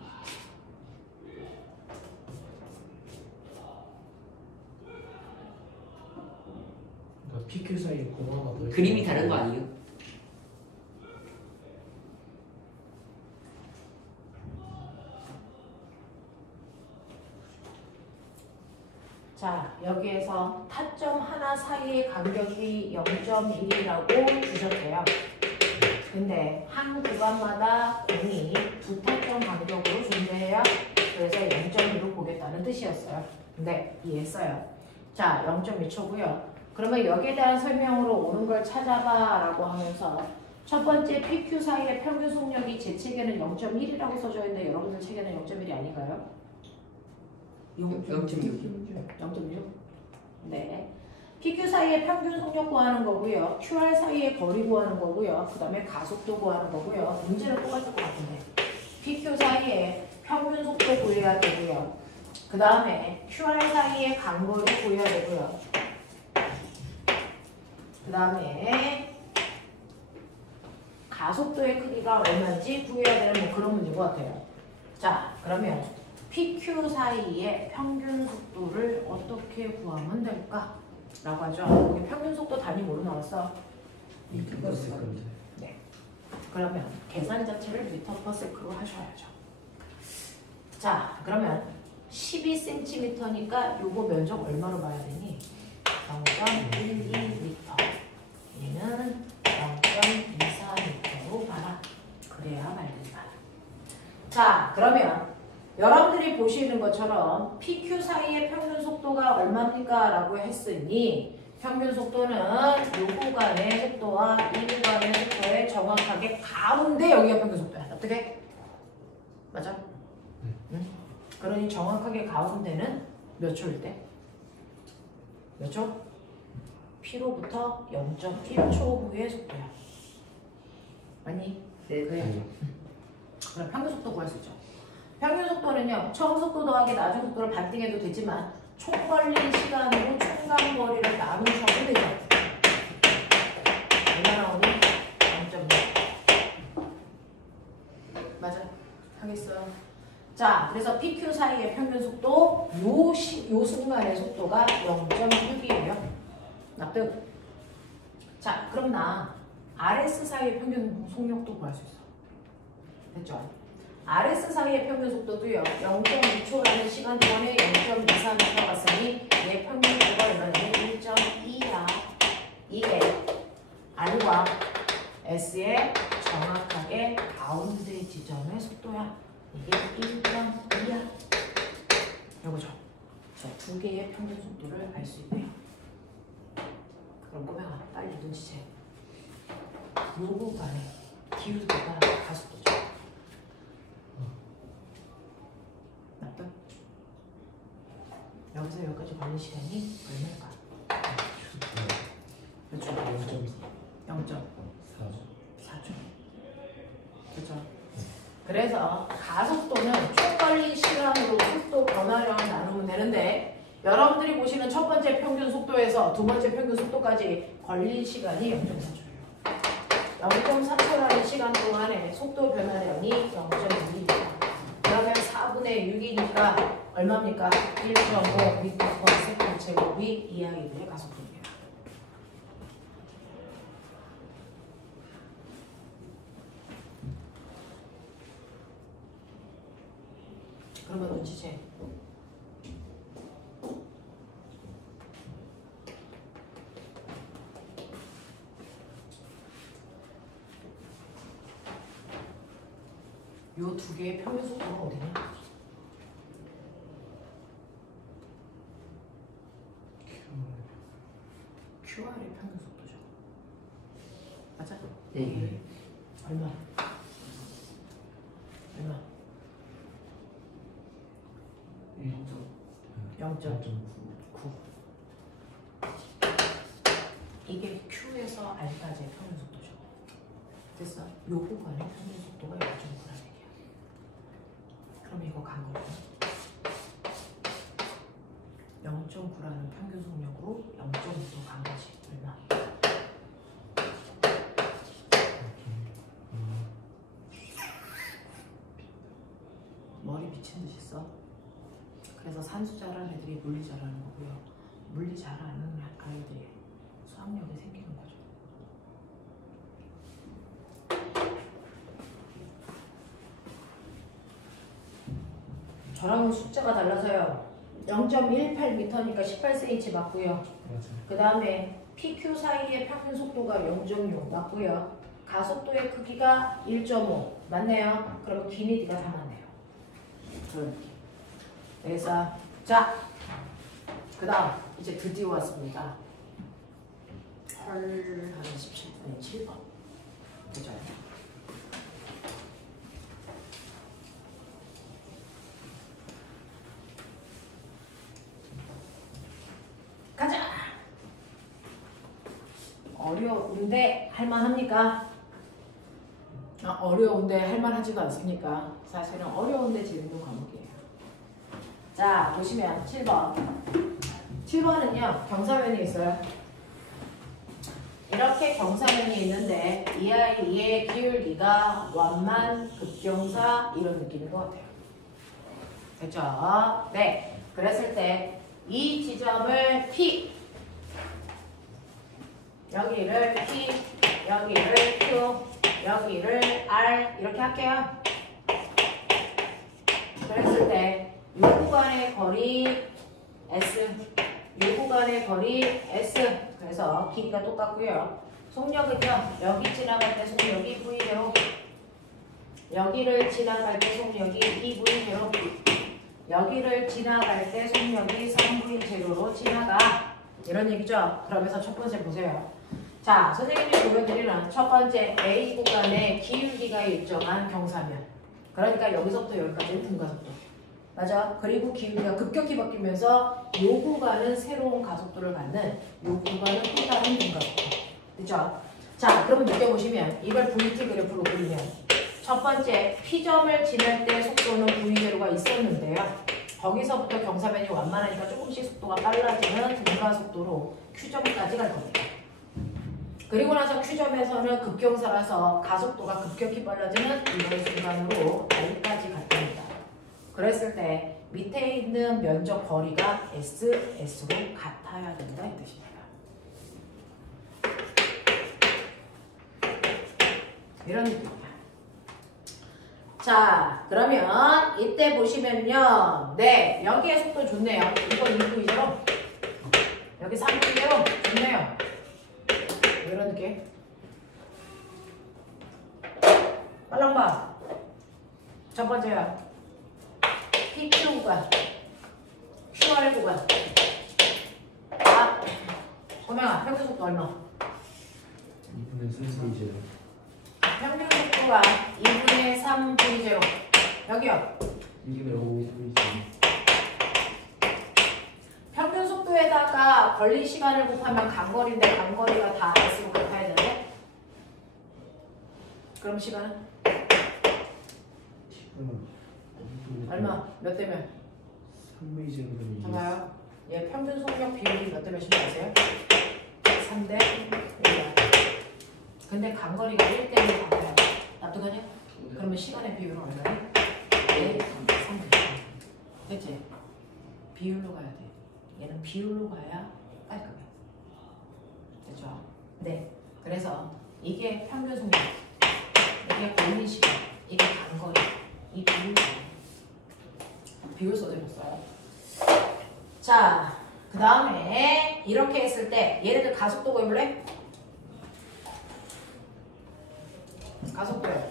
PQ 사이에 공 하나 더 그림이 다른 거 아니에요? 자, 여기에서 타점 하나 사이의 간격이 0.1이라고 주셨대요. 근데 한 구간마다 공이 두 타점 간격으로 존재해요. 그래서 0.1로 보겠다는 뜻이었어요. 근데 이해했어요. 자, 0.2초고요. 그러면 여기에 대한 설명으로 오는 걸 찾아봐 라고 하면서 첫 번째 PQ 사이의 평균 속력이 제 책에는 0.1이라고 써져 있는데 여러분들 책에는 0.1이 아닌가요? 0.6? 네. PQ 사이의 평균 속력 구하는 거고요. QR 사이의 거리 구하는 거고요. 그 다음에 가속도 구하는 거고요. 문제는 똑같을 것 같은데. PQ 사이의 평균 속도 구해야 되고요. 그 다음에 QR 사이의 간거리 구해야 되고요. 그 다음에 가속도의 크기가 얼마인지 구해야 되는 뭐 그런 문제인 것 같아요. 자, 그러면 PQ 사이의 평균 속도를 어떻게 구하면 될까? 라고 하죠. 여기 평균 속도 단위 뭐로 나왔어? 미터 퍼 세컨드. 네. 그러면 계산 자체를 미터 퍼 세크로 하셔야죠. 자, 그러면 12cm니까 요거 면적 얼마로 봐야 되니? 0.12m. 얘는 0.24m로 봐라. 그래야 말된다. 자, 그러면 여러분들이 보시는 것처럼 PQ 사이의 평균 속도가 얼마입니까? 라고 했으니 평균 속도는 이 구간의 속도와 이 구간의 속도의 정확하게 가운데 여기가 평균 속도야. 어떻게? 맞아? 응? 그러니 정확하게 가운데는 몇 초일 때? 몇 초? P로부터 0.1초 후의 속도야. 맞니? 네. 그래. 그럼 평균 속도 구할 수 있죠. 평균 속도는요, 처음 속도 더하기 나중 속도를 반띵해도 되지만 총 걸린 시간으로 총간 거리를 나누셔도 되죠. 얼마 나오니? 0.6. 맞아. 하겠어요. 자, 그래서 PQ 사이의 평균 속도 요 순간의 속도가 0.6이에요. 납득? 자, 그럼 나 RS 사이의 평균 속력도 구할 수 있어. 됐죠? RS 사이의 평균 속도도요. 0.2초라는 시간 동안에 요거죠. 자, 두 개의 평균 속도를 알 수 있네요. 그럼 꼬맹아 빨리 눈치채. 요 구간에 기울기가 가속도죠. 맞다? 여기서 여기까지 걸린 시간이 얼마일까? 그렇죠. 0.4초. 4초. 그렇죠. 그래서 가속도는 총 걸린 시간으로 속도 변화량을 나누면 되는데 여러분들이 보시는 첫 번째 평균 속도에서 두 번째 평균 속도까지 걸린 시간이 0.4초예요. 0.4초라는 시간 동안에 속도 변화량이 0.2입니다. 그러면 4분의 6이니까 얼마입니까? 1.5m/s 제곱이 이하기의 가속도입니다. 그러면 눈치채. 요 두 개의 평균 속도가 어디냐? QR의 평균 속도죠. 맞아? 네. 얼마? 얼마? 0.9. 이게 Q에서 R까지의 평균 속도죠. 됐어? 요 구간의 평균 속도가 0.9라는 얘기야. 그럼 이거 간 거고 0.9라는 평균 속력으로 0.5로 간 거지. 얼마? 머리 미친 듯이 써. 그래서 산수 잘하는 애들이 물리 잘하는 거고요. 물리 잘하는 아이들이 수학력이 생기는 거죠. 저랑은 숫자가 달라서요. 0.18m니까 18cm 맞고요. 맞아. 그 다음에 PQ 사이의 평균 속도가 0.6 맞고요. 가속도의 크기가 1.5 맞네요. 그러면 기니디가 다 맞네요. 그런 느낌. 그래서 자, 그 다음 이제 드디어 왔습니다. 헐 하는 17분의 7번. 그죠? 가자. 어려운데 할만합니까? 어려운데 할만하지도 않습니까? 사실은 어려운데 재밌는 과목이에요. 자, 보시면 7번. 7번은요, 경사면이 있어요. 이렇게 경사면이 있는데 이 아이의 기울기가 완만, 급경사 이런 느낌인 것 같아요. 됐죠? 네. 그랬을 때 이 지점을 P, 여기를 P, 여기를 Q, 여기를 R 이렇게 할게요. 그랬을 때 이 구간의 거리 S, 이 구간의 거리 S, 그래서 길이가 똑같고요. 속력은요, 여기 지나갈 때 속력이 V대로, 여기를 지나갈 때 속력이 2V대로, 여기를 지나갈 때 속력이 3V0로 지나가. 이런 얘기죠. 그러면서 첫 번째 보세요. 자, 선생님이 보여드리는 첫 번째 A 구간의 기울기가 일정한 경사면. 그러니까 여기서부터 여기까지는 등가속도. 맞아. 그리고 기울기가 급격히 바뀌면서 이 구간은 새로운 가속도를 갖는, 이 구간은 또 다른 등가속도. 그죠? 자, 그러면 느껴보시면 이걸 VT 그래프로 그리면 첫 번째 P점을 지날 때 속도는 V0가 있었는데요. 거기서부터 경사면이 완만하니까 조금씩 속도가 빨라지는 등가속도로 Q점까지 갈 겁니다. 그리고 나서 Q점에서는 급경사라서 가속도가 급격히 빨라지는 이번 순간으로 R까지 갔답니다. 그랬을 때 밑에 있는 면적 거리가 S, S로 같아야 된다 이 뜻입니다. 이런 느낌이야. 자, 그러면 이때 보시면요. 네, 여기에 속도 좋네요. 이거 2V대로, 여기 3V대로 좋네요. 이런 느낌. 빨랑 봐. 첫 번째야. PQ가 평균 속도 얼마? 2분의 3V제로. 평균 속도가 2분의 3 V0. 여기요. 2분의 5 3V제로. 평균 속도에다가 걸린 시간을 곱하면 간거리인데 간거리가 다 S로 곱해야 되는데? 그럼 시간은? 10분은 얼마? 몇 대 몇? 3V제로는 봐봐요. 얘 평균 속력 비율이 몇 대 몇인지 아세요? 3대 1. 근데 간거리가 1대 1 바꿔야 돼. 납득하냐? 그러면 시간의 비율은 얼마야? 1, 3대. 됐지? 비율로 가야 돼. 얘는 비율로 가야 깔끔해. 됐죠? 네. 그래서 이게 평균 속력, 이게 걸린 시간, 이게 간거리, 이 비율. 비율 써드렸어요. 자, 그 다음에 이렇게 했을 때 얘네들 가속도 구해볼래? 가속도요.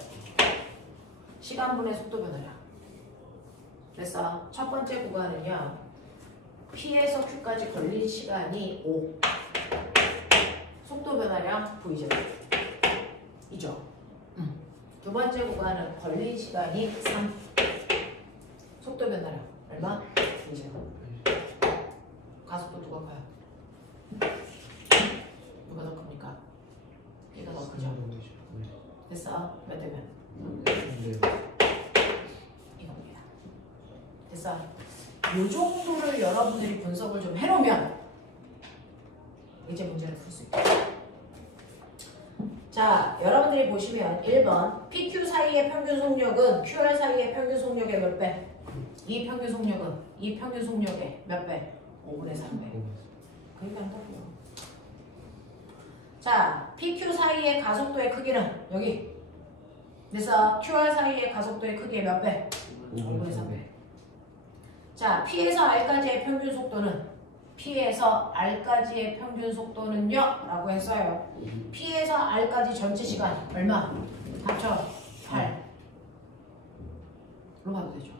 시간분의 속도 변화량. 그래서 첫 번째 구간은요. P에서 Q까지 걸린 시간이 5. 속도 변화량 V제로. 이죠. 두 번째 구간은 걸린 시간이 3. 속도 변화량 얼마? V제로. 가속도 누가 커요? 누가 더 큽니까? 얘가 더 크죠? 됐어? 몇 대 몇? 이겁니다. 됐어? 이 정도를 여러분들이 분석을 좀 해놓으면 이제 문제를 풀 수 있다. 자, 여러분들이 보시면 1번 PQ 사이의 평균 속력은 QR 사이의 평균 속력의 몇 배? 이 평균 속력은 이 평균 속력의 몇 배? 5분의 3배. 그렇게 한다고요. 자, PQ 사이의 가속도의 크기는 여기. 그래서 QR 사이의 가속도의 크기의 몇 배? 5분의 3배. 자, P에서 R까지의 평균 속도는 P에서 R까지의 평균 속도는요? 라고 했어요. P에서 R까지 전체 시간 얼마? 합쳐 8로 봐도 되죠.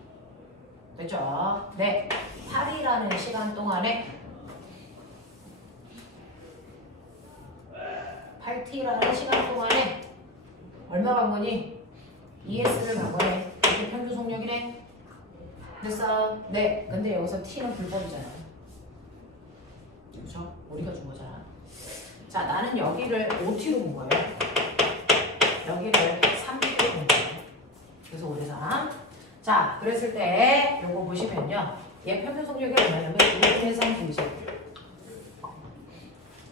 됐죠? 네. 8이라는 시간 동안에 8t라는 시간 동안에 얼마 간 거니? ES를 간 거네. 이게 평균 속력이네. 됐어? 네. 근데 여기서 t는 불법이잖아. 그렇죠? 우리가 준 거잖아. 자, 나는 여기를 5t로 본 거예요. 여기를 3t로 본 거예요. 그래서 5대 3. 자, 그랬을 때 요거 보시면요. 얘 평균 속력이 얼마냐면 2분의 3 V0.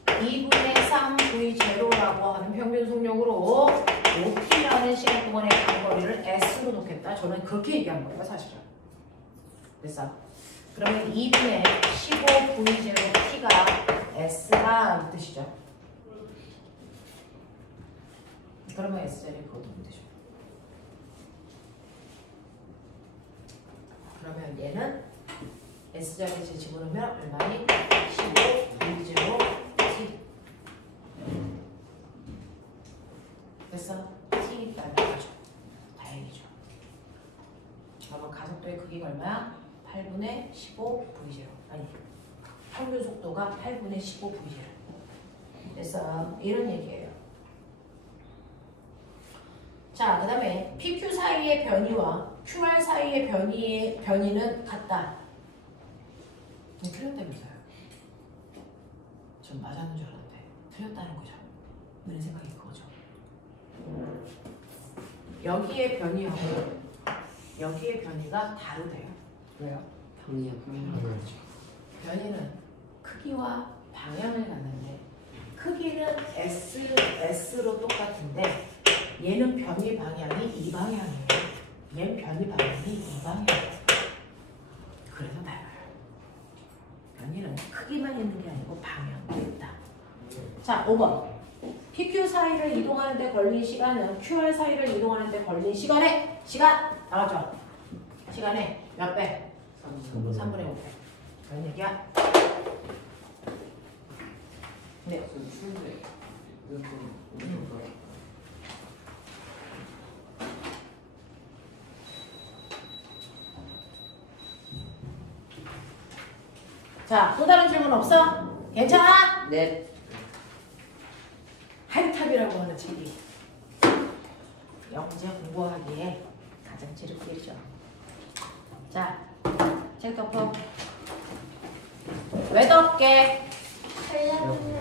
2분의 3 V0라고 하는 평균 속력으로 5t라는 시간 동안의 간거리를 S로 놓겠다. 저는 그렇게 얘기한 거예요, 사실은. 됐어? 그러면 2분의 15 V0 t가 S가 이 뜻이죠. 그러면 S자리에 그거 넣으면 되죠. 그러면 얘는 S자리에 집어넣으면 얼마니? 15 V0 t. 됐어? t 있다는 거죠. 다행이죠. 그러면 가속도의 크기가 얼마야? 8분의 15 V0. 아니, 평균 속도가 8분의 15 V0. 됐어? 이런 얘기예요. 자, 그 다음에 PQ 사이의 변이와 QR 사이의 변이는 같다. 틀렸다면서요. 전 맞았는 줄 알았는데 틀렸다는 거죠. 내 생각이 그거죠. 여기의 변이하고 여기의 변이가 다르대요. 왜요? 병이야. 변이는 크기와 방향을 갖는데 크기는 S로 똑같은데 얘는 변이 방향이 이 방향이에요. 얘는 변이 방향이 이 방향이에요. 그래서 달라요. 변이는 크기만 있는 게 아니고 방향도 있다. 자, 5번. PQ 사이를 이동하는데 걸린 시간은 QR 사이를 이동하는데 걸린 시간에 시간 나왔죠? 시간에 몇 배? 3분의 5배. 그런 얘기야? 네. 자, 또 다른 질문 없어? 괜찮아? 네. 영재 공부하기에 가장 지름길이죠. 자, 책 덮어. 왜 덮게? 살려주는